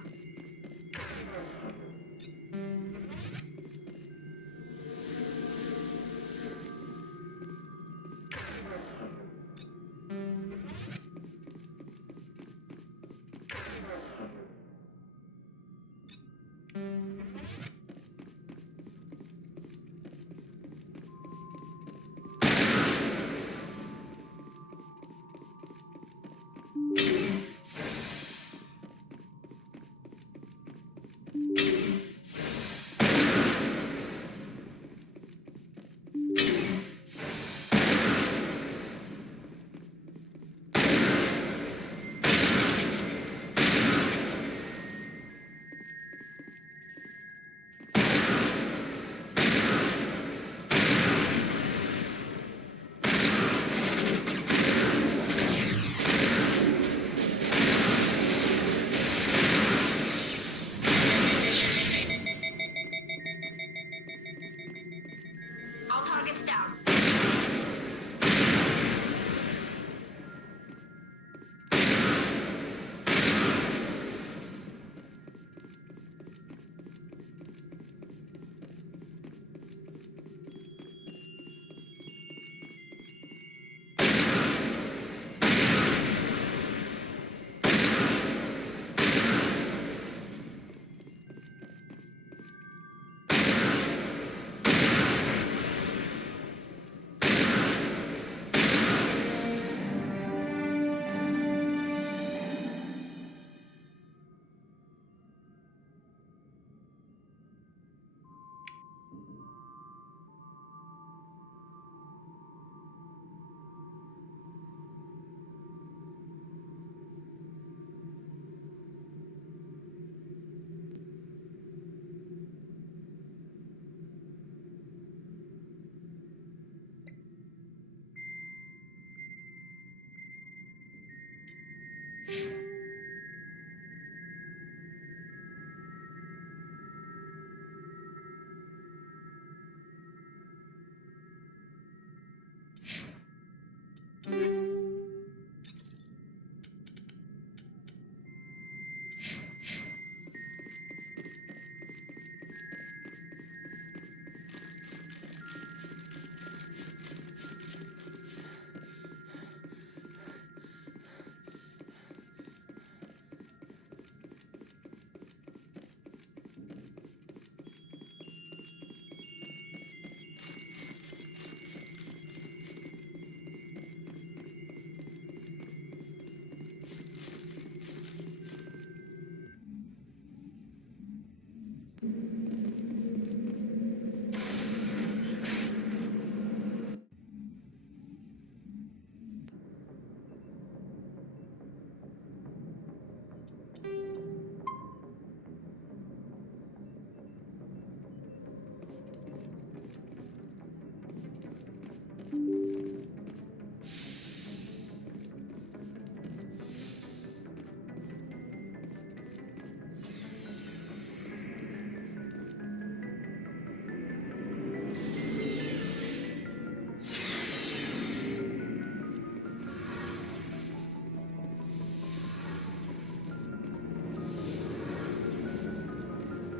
All targets down.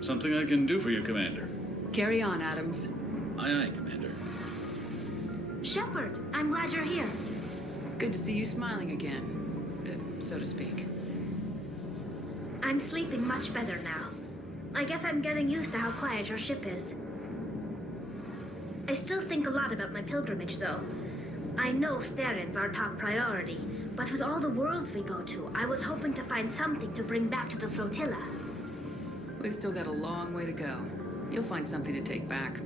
Something I can do for you, Commander. Carry on, Adams. Aye, Commander. Shepard, I'm glad you're here. Good to see you smiling again, so to speak. I'm sleeping much better now. I guess I'm getting used to how quiet your ship is. I still think a lot about my pilgrimage, though. I know Starin's our top priority, but with all the worlds we go to, I was hoping to find something to bring back to the flotilla. We've still got a long way to go. You'll find something to take back.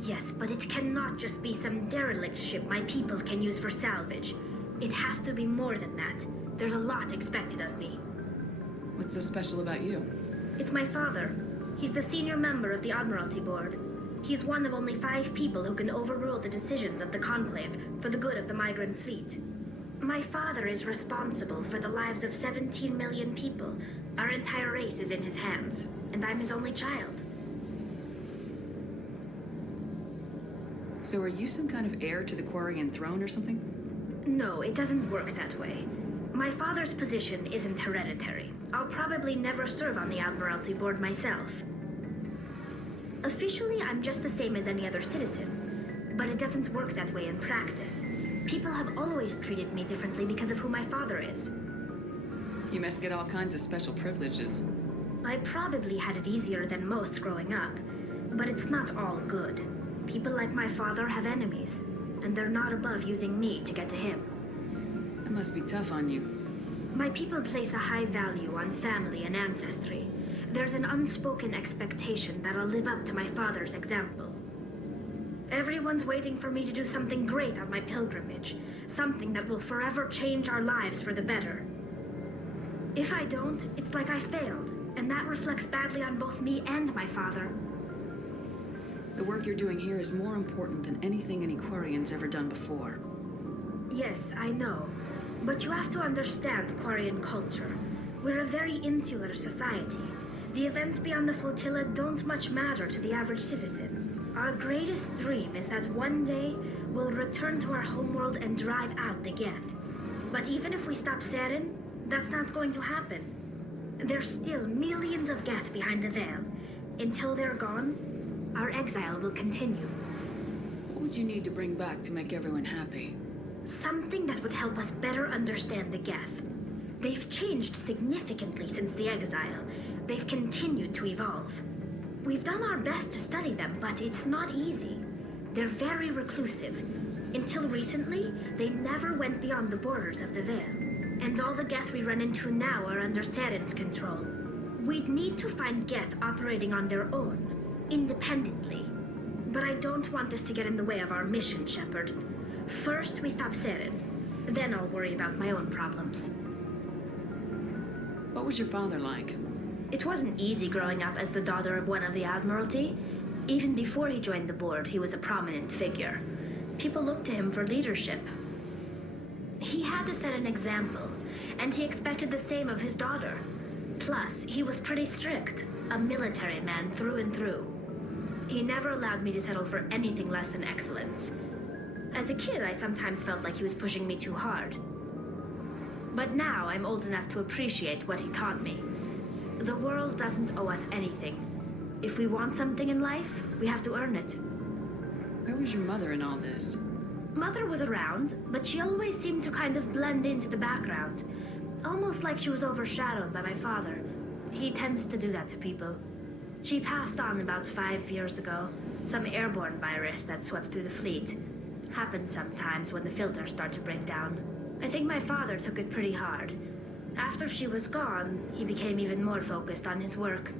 Yes, but it cannot just be some derelict ship my people can use for salvage. It has to be more than that. There's a lot expected of me. What's so special about you? It's my father. He's the senior member of the Admiralty Board. He's one of only 5 people who can overrule the decisions of the Conclave for the good of the migrant fleet. My father is responsible for the lives of 17 million people. Our entire race is in his hands, and I'm his only child. So are you some kind of heir to the Quarian throne or something? No, it doesn't work that way. My father's position isn't hereditary. I'll probably never serve on the Admiralty Board myself. Officially, I'm just the same as any other citizen, but it doesn't work that way in practice. People have always treated me differently because of who my father is. You must get all kinds of special privileges. I probably had it easier than most growing up, but it's not all good. People like my father have enemies, and they're not above using me to get to him. That must be tough on you. My people place a high value on family and ancestry. There's an unspoken expectation that I'll live up to my father's example. Everyone's waiting for me to do something great on my pilgrimage, something that will forever change our lives for the better. If I don't, it's like I failed, and that reflects badly on both me and my father. The work you're doing here is more important than anything any Quarian's ever done before. Yes, I know. But you have to understand Quarian culture. We're a very insular society. The events beyond the flotilla don't much matter to the average citizen. Our greatest dream is that one day we'll return to our homeworld and drive out the Geth. But even if we stop Saren, that's not going to happen. There's still millions of Geth behind the veil. Until they're gone, our exile will continue. What would you need to bring back to make everyone happy? Something that would help us better understand the Geth. They've changed significantly since the exile. They've continued to evolve. We've done our best to study them, but it's not easy. They're very reclusive. Until recently, they never went beyond the borders of the Veil. And all the Geth we run into now are under Saren's control. We'd need to find Geth operating on their own, independently. But I don't want this to get in the way of our mission, Shepard. First, we stop Saren. Then I'll worry about my own problems. What was your father like? It wasn't easy growing up as the daughter of one of the Admiralty. Even before he joined the board, he was a prominent figure. People looked to him for leadership. He had to set an example, and he expected the same of his daughter. Plus, he was pretty strict, a military man through and through. He never allowed me to settle for anything less than excellence. As a kid, I sometimes felt like he was pushing me too hard. But now I'm old enough to appreciate what he taught me. The world doesn't owe us anything. If we want something in life, we have to earn it. Where was your mother in all this? Mother was around, but she always seemed to kind of blend into the background. Almost like she was overshadowed by my father. He tends to do that to people. She passed on about 5 years ago. Some airborne virus that swept through the fleet. Happens sometimes when the filters start to break down. I think my father took it pretty hard. After she was gone, he became even more focused on his work.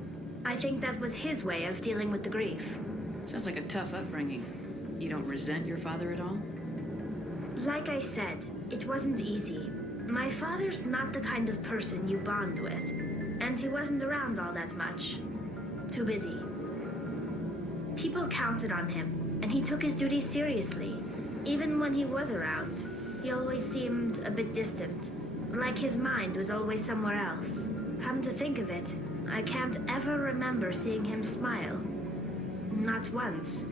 I think that was his way of dealing with the grief. Sounds like a tough upbringing. You don't resent your father at all? Like I said, it wasn't easy. My father's not the kind of person you bond with, and he wasn't around all that much. Too busy. People counted on him, and he took his duties seriously. Even when he was around, he always seemed a bit distant, like his mind was always somewhere else. Come to think of it, I can't ever remember seeing him smile. Not once.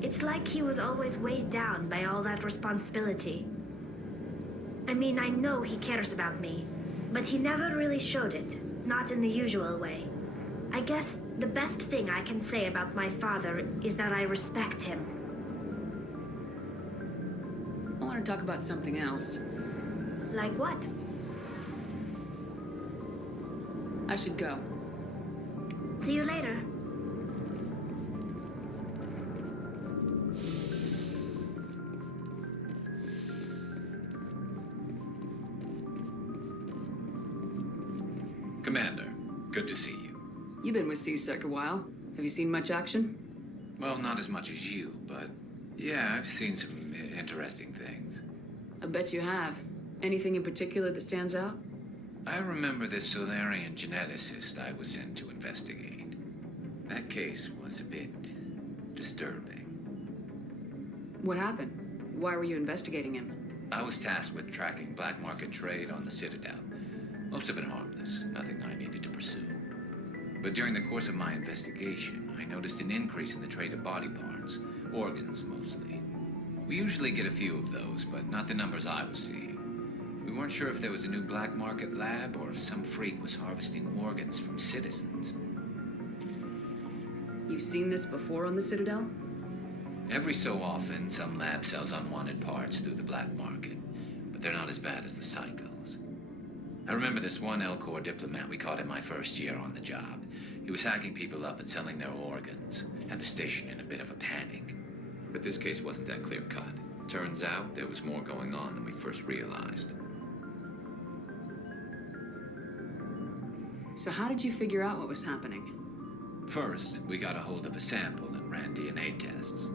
It's like he was always weighed down by all that responsibility. I mean, I know he cares about me, but he never really showed it, not in the usual way. I guess the best thing I can say about my father is that I respect him. I want to talk about something else. Like what? I should go. See you later. Commander, good to see you. You've been with CSEC a while. Have you seen much action? Well, not as much as you, but yeah, I've seen some interesting things. I bet you have. Anything in particular that stands out? I remember this Solarian geneticist I was sent to investigate. That case was a bit disturbing. What happened? Why were you investigating him? I was tasked with tracking black market trade on the Citadel. Most of it harmless, nothing I needed to pursue. But during the course of my investigation, I noticed an increase in the trade of body parts, organs mostly. We usually get a few of those, but not the numbers I was seeing. We weren't sure if there was a new black market lab or if some freak was harvesting organs from citizens. You've seen this before on the Citadel? Every so often, some lab sells unwanted parts through the black market, but they're not as bad as the psychos. I remember this one L-Corps diplomat we caught in my first year on the job. He was hacking people up and selling their organs, had the station in a bit of a panic. But this case wasn't that clear-cut. Turns out there was more going on than we first realized. So how did you figure out what was happening? First, we got a hold of a sample and ran DNA tests.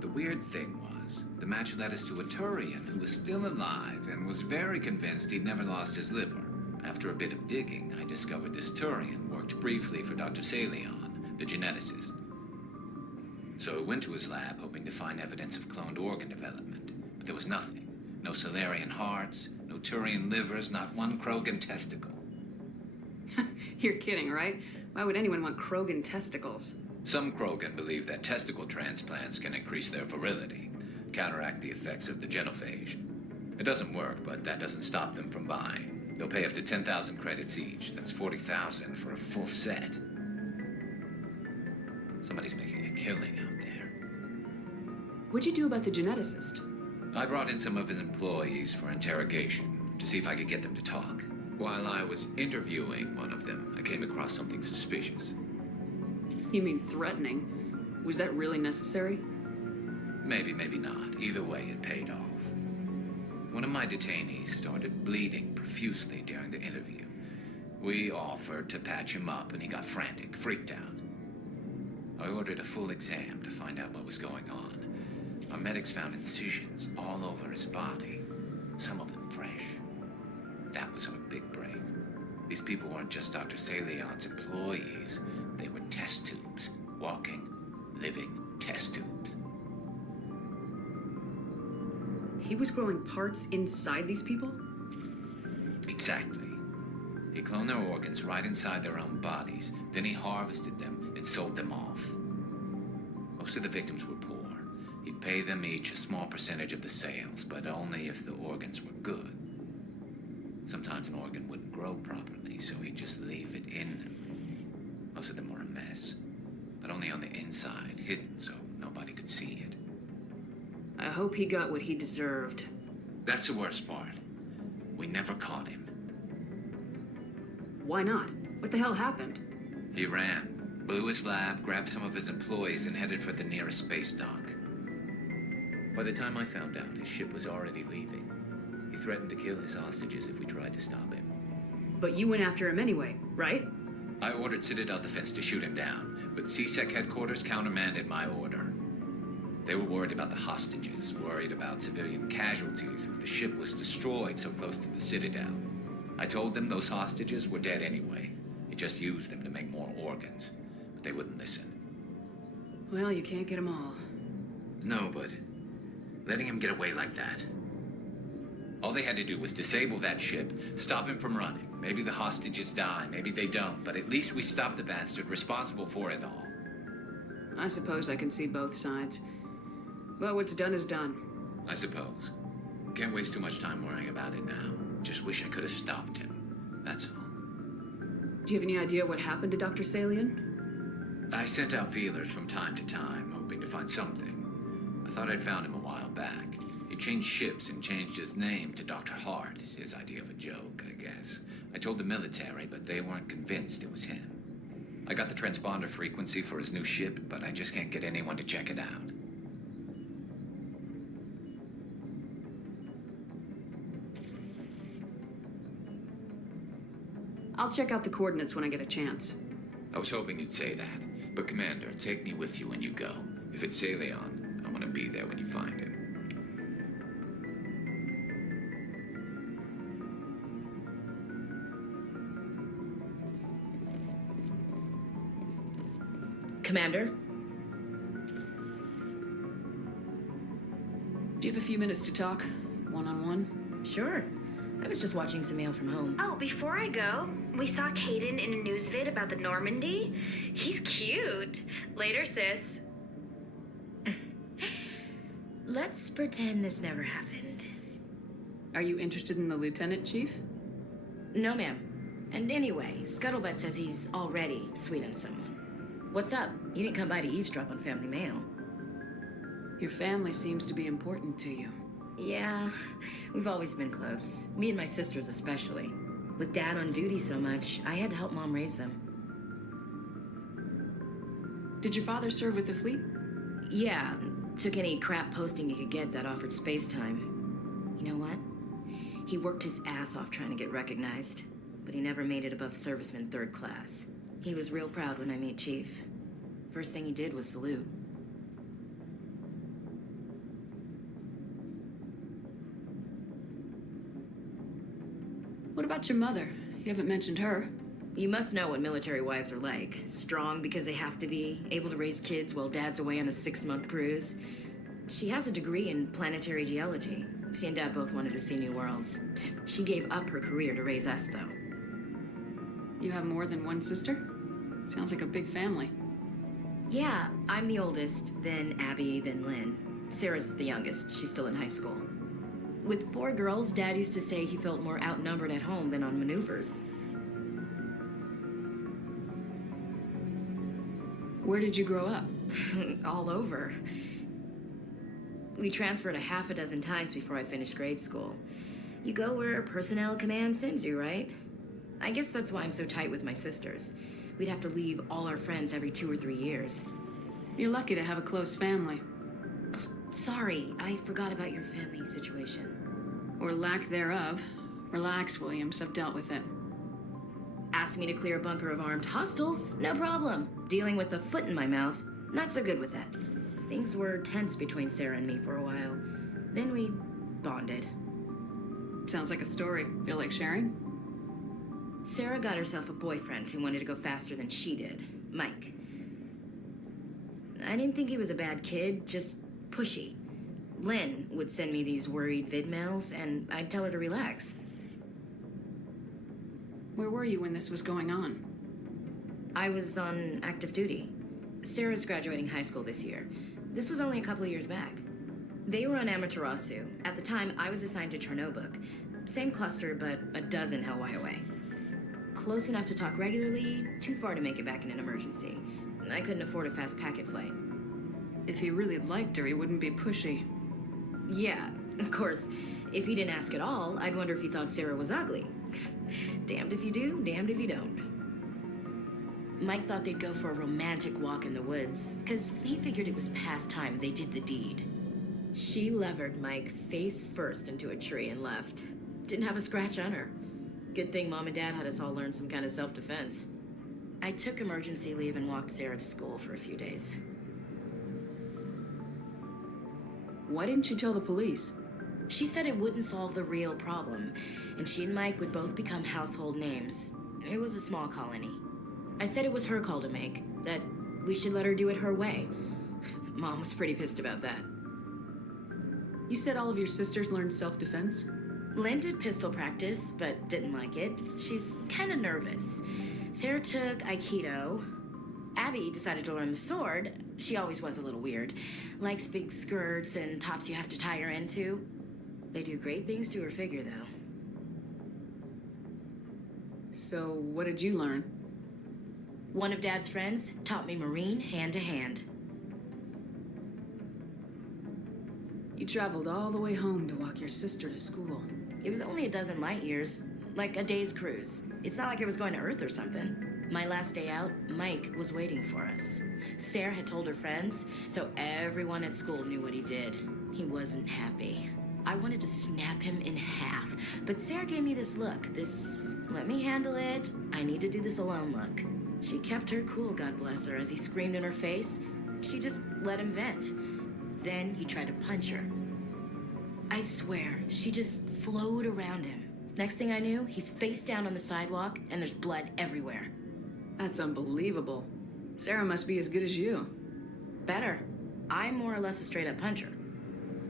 The weird thing was, the match led us to a Turian who was still alive and was very convinced he'd never lost his liver. After a bit of digging, I discovered this Turian worked briefly for Dr. Salion, the geneticist. So I went to his lab hoping to find evidence of cloned organ development, but there was nothing. No Solarian hearts, no Turian livers, not one Krogan testicle. You're kidding, right? Why would anyone want Krogan testicles? Some Krogan believe that testicle transplants can increase their virility, counteract the effects of the genophage. It doesn't work, but that doesn't stop them from buying. They'll pay up to 10,000 credits each. That's 40,000 for a full set. Somebody's making a killing out there. What'd you do about the geneticist? I brought in some of his employees for interrogation to see if I could get them to talk. While I was interviewing one of them, I came across something suspicious. You mean threatening? Was that really necessary? Maybe, maybe not. Either way, it paid off. One of my detainees started bleeding profusely during the interview. We offered to patch him up, and he got frantic, freaked out. I ordered a full exam to find out what was going on. Our medics found incisions all over his body, some of them fresh. That was our big break. These people weren't just Dr. Salion's employees. They were test tubes. Walking, living test tubes. He was growing parts inside these people? Exactly. He cloned their organs right inside their own bodies. Then he harvested them and sold them off. Most of the victims were poor. He'd pay them each a small percentage of the sales, but only if the organs were good. Sometimes an organ wouldn't grow properly, so he'd just leave it in them. Most of them were a mess, but only on the inside, hidden so nobody could see it. I hope he got what he deserved. That's the worst part. We never caught him. Why not? What the hell happened? He ran, blew his lab, grabbed some of his employees, and headed for the nearest space dock. By the time I found out, his ship was already leaving. He threatened to kill his hostages if we tried to stop him. But you went after him anyway, right? I ordered Citadel Defense to shoot him down, but CSEC headquarters countermanded my order. They were worried about the hostages, worried about civilian casualties if the ship was destroyed so close to the Citadel. I told them those hostages were dead anyway. He just used them to make more organs, but they wouldn't listen. Well, you can't get them all. No, but letting him get away like that. All they had to do was disable that ship, stop him from running. Maybe the hostages die, maybe they don't, but at least we stopped the bastard responsible for it all. I suppose I can see both sides. Well, what's done is done. I suppose. Can't waste too much time worrying about it now. Just wish I could have stopped him. That's all. Do you have any idea what happened to Dr. Salian? I sent out feelers from time to time, hoping to find something. I thought I'd found him a while back. He changed ships and changed his name to Dr. Hart, his idea of a joke, I guess. I told the military, but they weren't convinced it was him. I got the transponder frequency for his new ship, but I just can't get anyone to check it out. I'll check out the coordinates when I get a chance. I was hoping you'd say that. But Commander, take me with you when you go. If it's Salion, I want to be there when you find him. Commander? Do you have a few minutes to talk? One-on-one? Sure. I was just watching some mail from home. Oh, before I go, we saw Kaiden in a news vid about the Normandy. He's cute. Later, sis. Let's pretend this never happened. Are you interested in the Lieutenant, Chief? No, ma'am. And anyway, Scuttlebutt says he's already sweet on someone. What's up? You didn't come by to eavesdrop on family mail. Your family seems to be important to you. Yeah, we've always been close. Me and my sisters especially. With Dad on duty so much, I had to help Mom raise them. Did your father serve with the fleet? Yeah, took any crap posting he could get that offered space time. You know what? He worked his ass off trying to get recognized, but he never made it above serviceman 3rd class. He was real proud when I met Chief. First thing he did was salute. What about your mother? You haven't mentioned her. You must know what military wives are like. Strong because they have to be, able to raise kids while Dad's away on a 6-month cruise. She has a degree in planetary geology. She and Dad both wanted to see new worlds. She gave up her career to raise us, though. You have more than one sister? Sounds like a big family. Yeah, I'm the oldest, then Abby, then Lynn. Sarah's the youngest. She's still in high school. With 4 girls, Dad used to say he felt more outnumbered at home than on maneuvers. Where did you grow up? All over. We transferred a half a dozen times before I finished grade school. You go where personnel command sends you, right? I guess that's why I'm so tight with my sisters. We'd have to leave all our friends every 2 or 3 years. You're lucky to have a close family. Sorry, I forgot about your family situation. Or lack thereof. Relax, Williams. I've dealt with it. Asked me to clear a bunker of armed hostiles? No problem. Dealing with a foot in my mouth? Not so good with that. Things were tense between Sarah and me for a while. Then we bonded. Sounds like a story. Feel like sharing? Sarah got herself a boyfriend who wanted to go faster than she did. Mike. I didn't think he was a bad kid, just pushy. Lynn would send me these worried vid mails, and I'd tell her to relax. Where were you when this was going on? I was on active duty. Sarah's graduating high school this year. This was only a couple of years back. They were on Amaterasu. At the time, I was assigned to Chernobog. Same cluster, but a dozen LY away. Close enough to talk regularly, too far to make it back in an emergency. I couldn't afford a fast packet flight. If he really liked her, he wouldn't be pushy. Yeah, of course. If he didn't ask at all, I'd wonder if he thought Sarah was ugly. Damned if you do, damned if you don't. Mike thought they'd go for a romantic walk in the woods, because he figured it was past time they did the deed. She levered Mike face first into a tree and left. Didn't have a scratch on her. Good thing Mom and Dad had us all learn some kind of self-defense. I took emergency leave and walked Sarah to school for a few days. Why didn't you tell the police? She said it wouldn't solve the real problem, and she and Mike would both become household names. It was a small colony. I said it was her call to make, that we should let her do it her way. Mom was pretty pissed about that. You said all of your sisters learned self-defense? Lynn did pistol practice, but didn't like it. She's kind of nervous. Sarah took Aikido. Abby decided to learn the sword. She always was a little weird. Likes big skirts and tops you have to tie her into. They do great things to her figure, though. So, what did you learn? One of Dad's friends taught me Marine hand to hand. You traveled all the way home to walk your sister to school. It was only a dozen light years, like a day's cruise. It's not like I was going to Earth or something. My last day out, Mike was waiting for us. Sarah had told her friends, so everyone at school knew what he did. He wasn't happy. I wanted to snap him in half, but Sarah gave me this look, this let me handle it, I need to do this alone look. She kept her cool, God bless her, as he screamed in her face. She just let him vent. Then he tried to punch her. I swear, she just flowed around him. Next thing I knew, he's face down on the sidewalk, and there's blood everywhere. That's unbelievable. Sarah must be as good as you. Better. I'm more or less a straight-up puncher.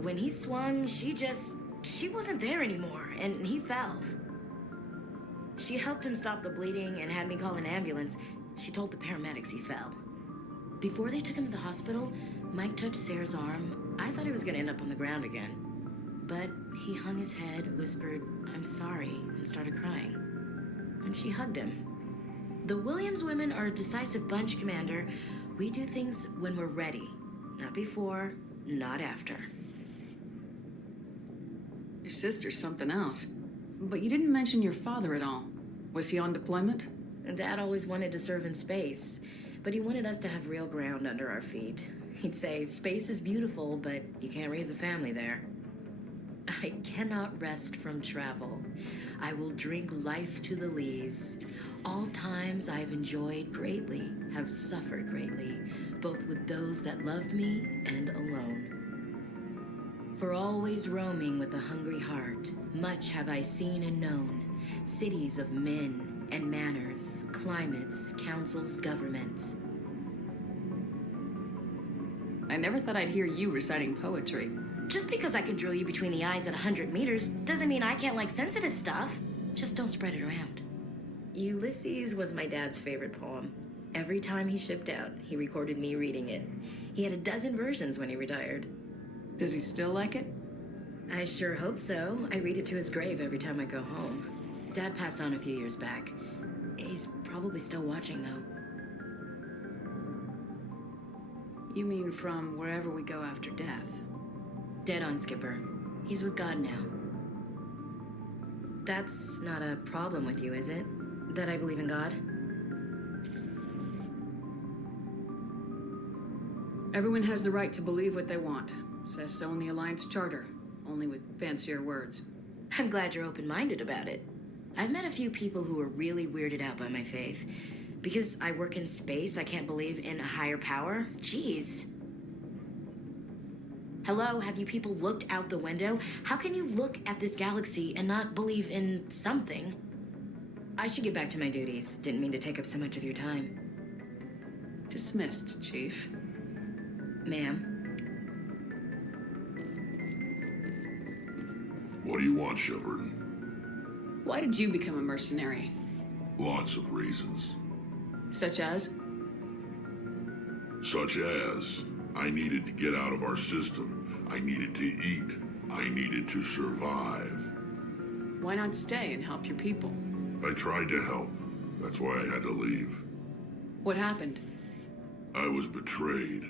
When he swung, she wasn't there anymore, and he fell. She helped him stop the bleeding and had me call an ambulance. She told the paramedics he fell. Before they took him to the hospital, Mike touched Sarah's arm. I thought he was gonna end up on the ground again. But he hung his head, whispered, "I'm sorry," and started crying. And she hugged him. The Williams women are a decisive bunch, Commander. We do things when we're ready. Not before, not after. Your sister's something else. But you didn't mention your father at all. Was he on deployment? Dad always wanted to serve in space, but he wanted us to have real ground under our feet. He'd say, space is beautiful, but you can't raise a family there. I cannot rest from travel. I will drink life to the lees. All times I have enjoyed greatly, have suffered greatly, both with those that loved me and alone. For always roaming with a hungry heart, much have I seen and known, cities of men and manners, climates, councils, governments. I never thought I'd hear you reciting poetry. Just because I can drill you between the eyes at 100 meters doesn't mean I can't like sensitive stuff. Just don't spread it around. Ulysses was my dad's favorite poem. Every time he shipped out, he recorded me reading it. He had a dozen versions when he retired. Does he still like it? I sure hope so. I read it to his grave every time I go home. Dad passed on a few years back. He's probably still watching, though. You mean from wherever we go after death? Dead on, Skipper. He's with God now. That's not a problem with you, is it? That I believe in God? Everyone has the right to believe what they want. Says so in the Alliance Charter, only with fancier words. I'm glad you're open-minded about it. I've met a few people who are really weirded out by my faith. Because I work in space, I can't believe in a higher power? Jeez. Hello, have you people looked out the window? How can you look at this galaxy and not believe in something? I should get back to my duties. Didn't mean to take up so much of your time. Dismissed, Chief. Ma'am. What do you want, Shepard? Why did you become a mercenary? Lots of reasons. Such as? Such as, I needed to get out of our system. I needed to eat. I needed to survive. Why not stay and help your people? I tried to help. That's why I had to leave. What happened? I was betrayed.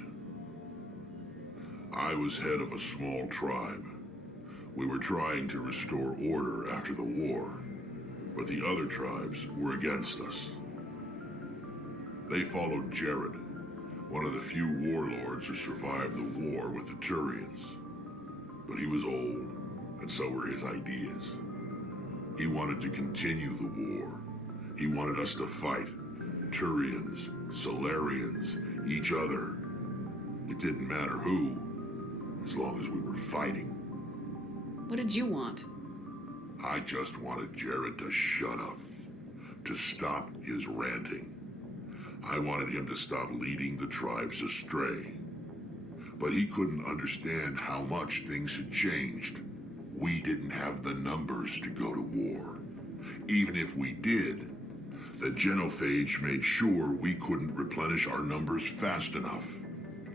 I was head of a small tribe. We were trying to restore order after the war, but the other tribes were against us. They followed Jared, one of the few warlords who survived the war with the Turians. But he was old, and so were his ideas. He wanted to continue the war. He wanted us to fight. Turians, Solarians, each other. It didn't matter who, as long as we were fighting. What did you want? I just wanted Jared to shut up, to stop his ranting. I wanted him to stop leading the tribes astray. But he couldn't understand how much things had changed. We didn't have the numbers to go to war. Even if we did, the genophage made sure we couldn't replenish our numbers fast enough.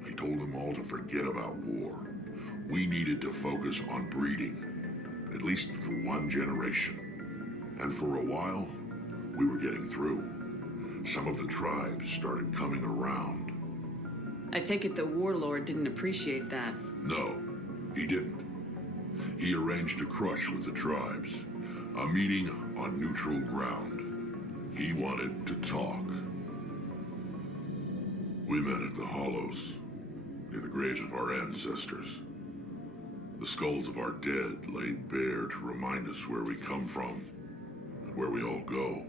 I told them all to forget about war. We needed to focus on breeding, at least for one generation. And for a while, we were getting through. some of the tribes started coming around. I take it the warlord didn't appreciate that. No, he didn't. He arranged a crush with the tribes. A meeting on neutral ground. He wanted to talk. We met at the Hollows, near the graves of our ancestors. The skulls of our dead laid bare to remind us where we come from and where we all go.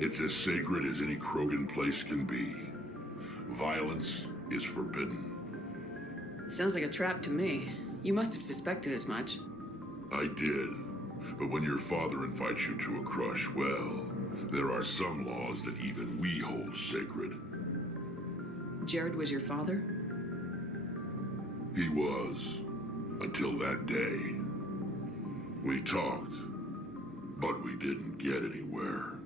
It's as sacred as any Krogan place can be. Violence is forbidden. Sounds like a trap to me. You must have suspected as much. I did. But when your father invites you to a crush, well, there are some laws that even we hold sacred. Jared was your father? He was, until that day. We talked, but we didn't get anywhere.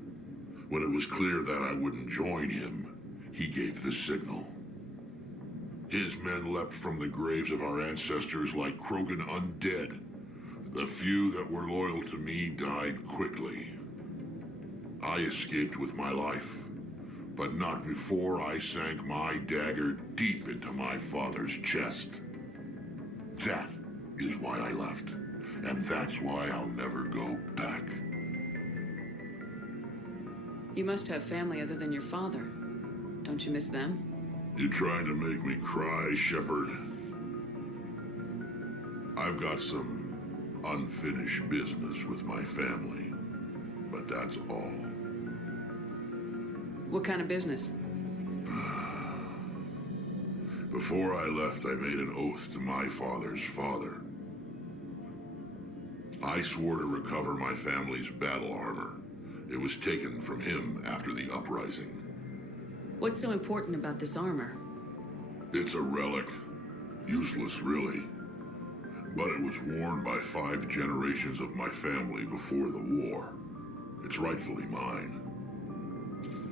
When it was clear that I wouldn't join him, he gave the signal. His men leapt from the graves of our ancestors like Krogan undead. The few that were loyal to me died quickly. I escaped with my life, but not before I sank my dagger deep into my father's chest. That is why I left, and that's why I'll never go back. You must have family other than your father. Don't you miss them? You trying to make me cry, Shepard? I've got some unfinished business with my family, but that's all. What kind of business? Before I left, I made an oath to my father's father. I swore to recover my family's battle armor. It was taken from him after the uprising. What's so important about this armor? It's a relic. Useless, really. But it was worn by 5 generations of my family before the war. It's rightfully mine.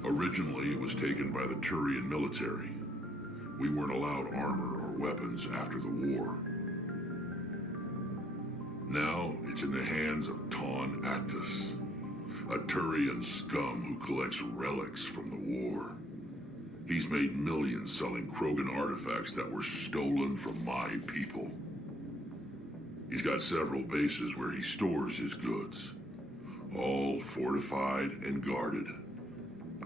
Originally, it was taken by the Turian military. We weren't allowed armor or weapons after the war. Now, it's in the hands of Ton Actus, a Turian scum who collects relics from the war. He's made millions selling Krogan artifacts that were stolen from my people. He's got several bases where he stores his goods, all fortified and guarded.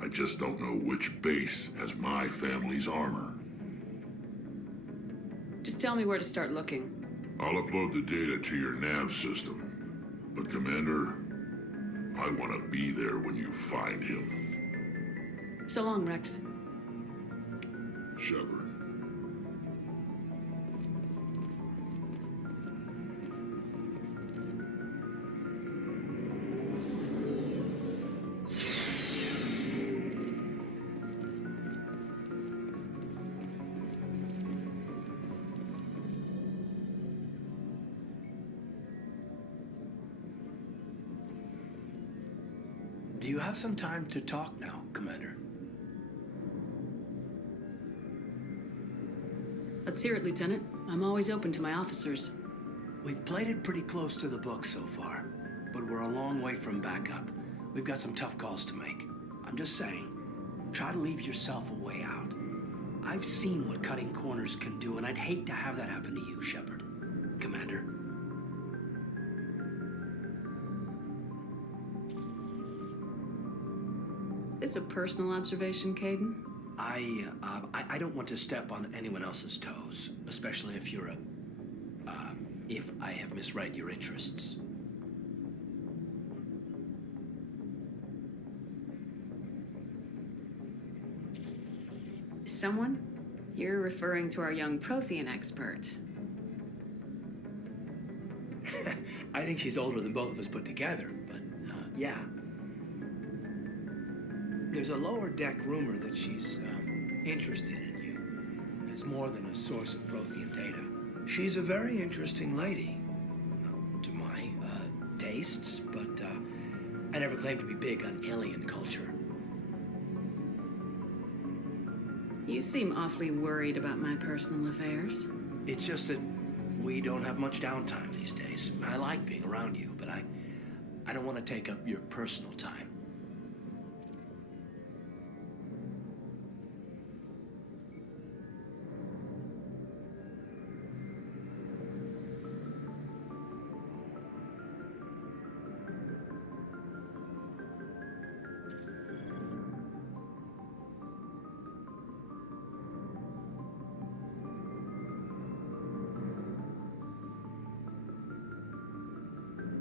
I just don't know which base has my family's armor. Just tell me where to start looking. I'll upload the data to your nav system. But Commander, I want to be there when you find him. So long, Rex. Shepard. Do you have some time to talk now, Commander? Let's hear it, Lieutenant. I'm always open to my officers. We've played it pretty close to the book so far, but we're a long way from backup. We've got some tough calls to make. I'm just saying, try to leave yourself a way out. I've seen what cutting corners can do, and I'd hate to have that happen to you, Shepard. Commander. It's a personal observation, Kaiden. I don't want to step on anyone else's toes, especially if you're if I have misread your interests. Someone? You're referring to our young Prothean expert. I think she's older than both of us put together, but yeah. There's a lower deck rumor that she's interested in you as more than a source of Prothean data. She's a very interesting lady, to my tastes, but I never claimed to be big on alien culture. You seem awfully worried about my personal affairs. It's just that we don't have much downtime these days. I like being around you, but I don't want to take up your personal time.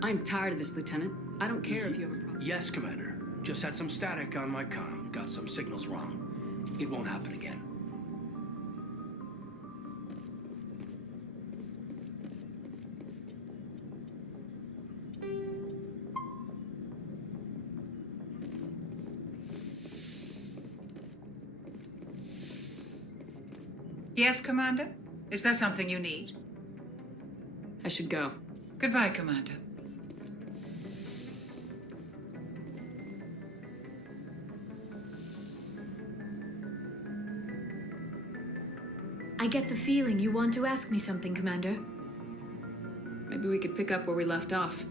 I'm tired of this, Lieutenant. I don't care if you have a problem. Yes, Commander. Just had some static on my comm. Got some signals wrong. It won't happen again. Yes, Commander? Is there something you need? I should go. Goodbye, Commander. I get the feeling you want to ask me something, Commander. Maybe we could pick up where we left off.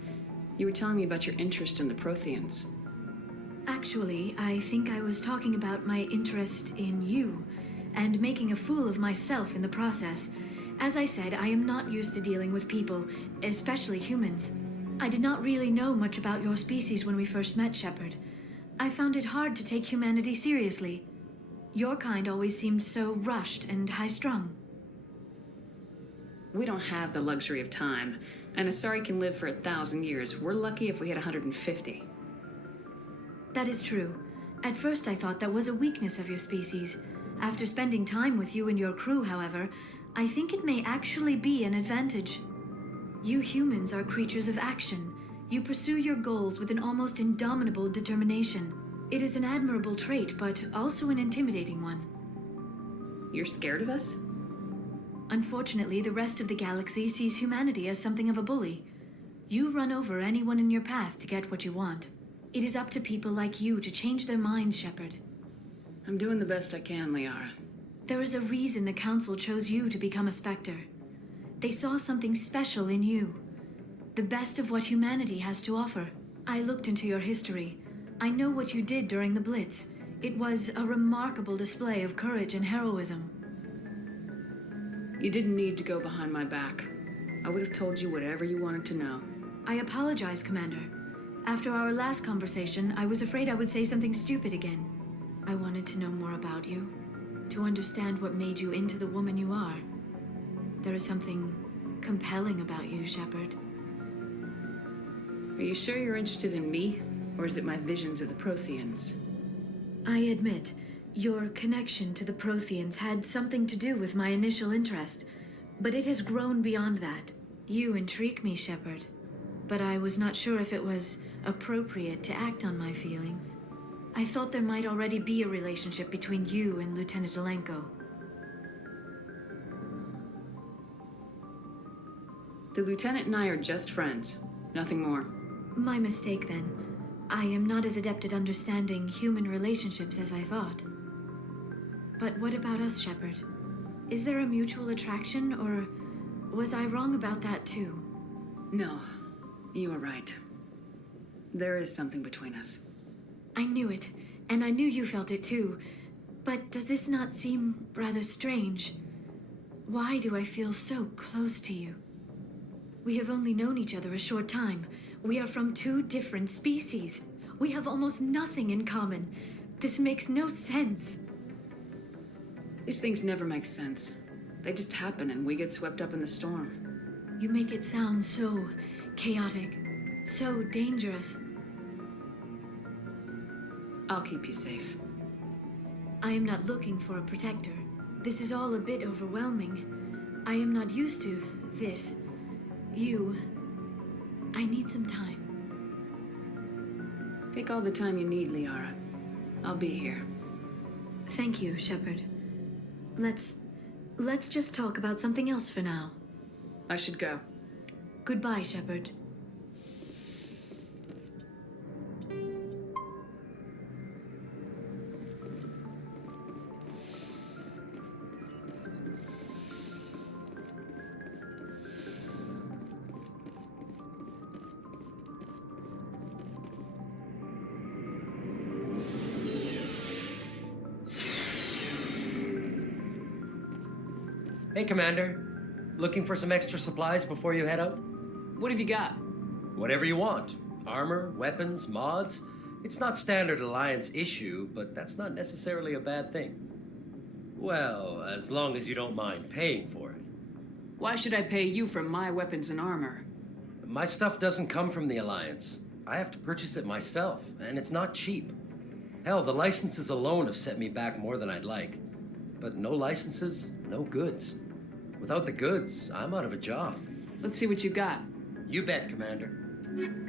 You were telling me about your interest in the Protheans. Actually, I think I was talking about my interest in you, and making a fool of myself in the process. As I said, I am not used to dealing with people, especially humans. I did not really know much about your species when we first met, Shepard. I found it hard to take humanity seriously. Your kind always seemed so rushed and high-strung. We don't have the luxury of time, and Asari can live for 1,000 years. We're lucky if we hit 150. That is true. At first I thought that was a weakness of your species. After spending time with you and your crew, however, I think it may actually be an advantage. You humans are creatures of action. You pursue your goals with an almost indomitable determination. It is an admirable trait, but also an intimidating one. You're scared of us? Unfortunately, the rest of the galaxy sees humanity as something of a bully. You run over anyone in your path to get what you want. It is up to people like you to change their minds, Shepard. I'm doing the best I can, Liara. There is a reason the Council chose you to become a Spectre. They saw something special in you. The best of what humanity has to offer. I looked into your history. I know what you did during the Blitz. It was a remarkable display of courage and heroism. You didn't need to go behind my back. I would have told you whatever you wanted to know. I apologize, Commander. After our last conversation, I was afraid I would say something stupid again. I wanted to know more about you, to understand what made you into the woman you are. There is something compelling about you, Shepard. Are you sure you're interested in me, or is it my visions of the Protheans? I admit, your connection to the Protheans had something to do with my initial interest, but it has grown beyond that. You intrigue me, Shepard, but I was not sure if it was appropriate to act on my feelings. I thought there might already be a relationship between you and Lieutenant Alenko. The Lieutenant and I are just friends. Nothing more. My mistake, then. I am not as adept at understanding human relationships as I thought. But what about us, Shepard? Is there a mutual attraction, or was I wrong about that too? No, you were right. There is something between us. I knew it, and I knew you felt it too. But does this not seem rather strange? Why do I feel so close to you? We have only known each other a short time. We are from two different species. We have almost nothing in common. This makes no sense. These things never make sense. They just happen and we get swept up in the storm. You make it sound so chaotic, so dangerous. I'll keep you safe. I am not looking for a protector. This is all a bit overwhelming. I am not used to this. You. I need some time. Take all the time you need, Liara. I'll be here. Thank you, Shepard. Let's just talk about something else for now. I should go. Goodbye, Shepard. Hey, Commander. Looking for some extra supplies before you head out? What have you got? Whatever you want. Armor, weapons, mods. It's not standard Alliance issue, but that's not necessarily a bad thing. Well, as long as you don't mind paying for it. Why should I pay you for my weapons and armor? My stuff doesn't come from the Alliance. I have to purchase it myself, and it's not cheap. Hell, the licenses alone have set me back more than I'd like. But no licenses, no goods. Without the goods, I'm out of a job. Let's see what you got. You bet, Commander.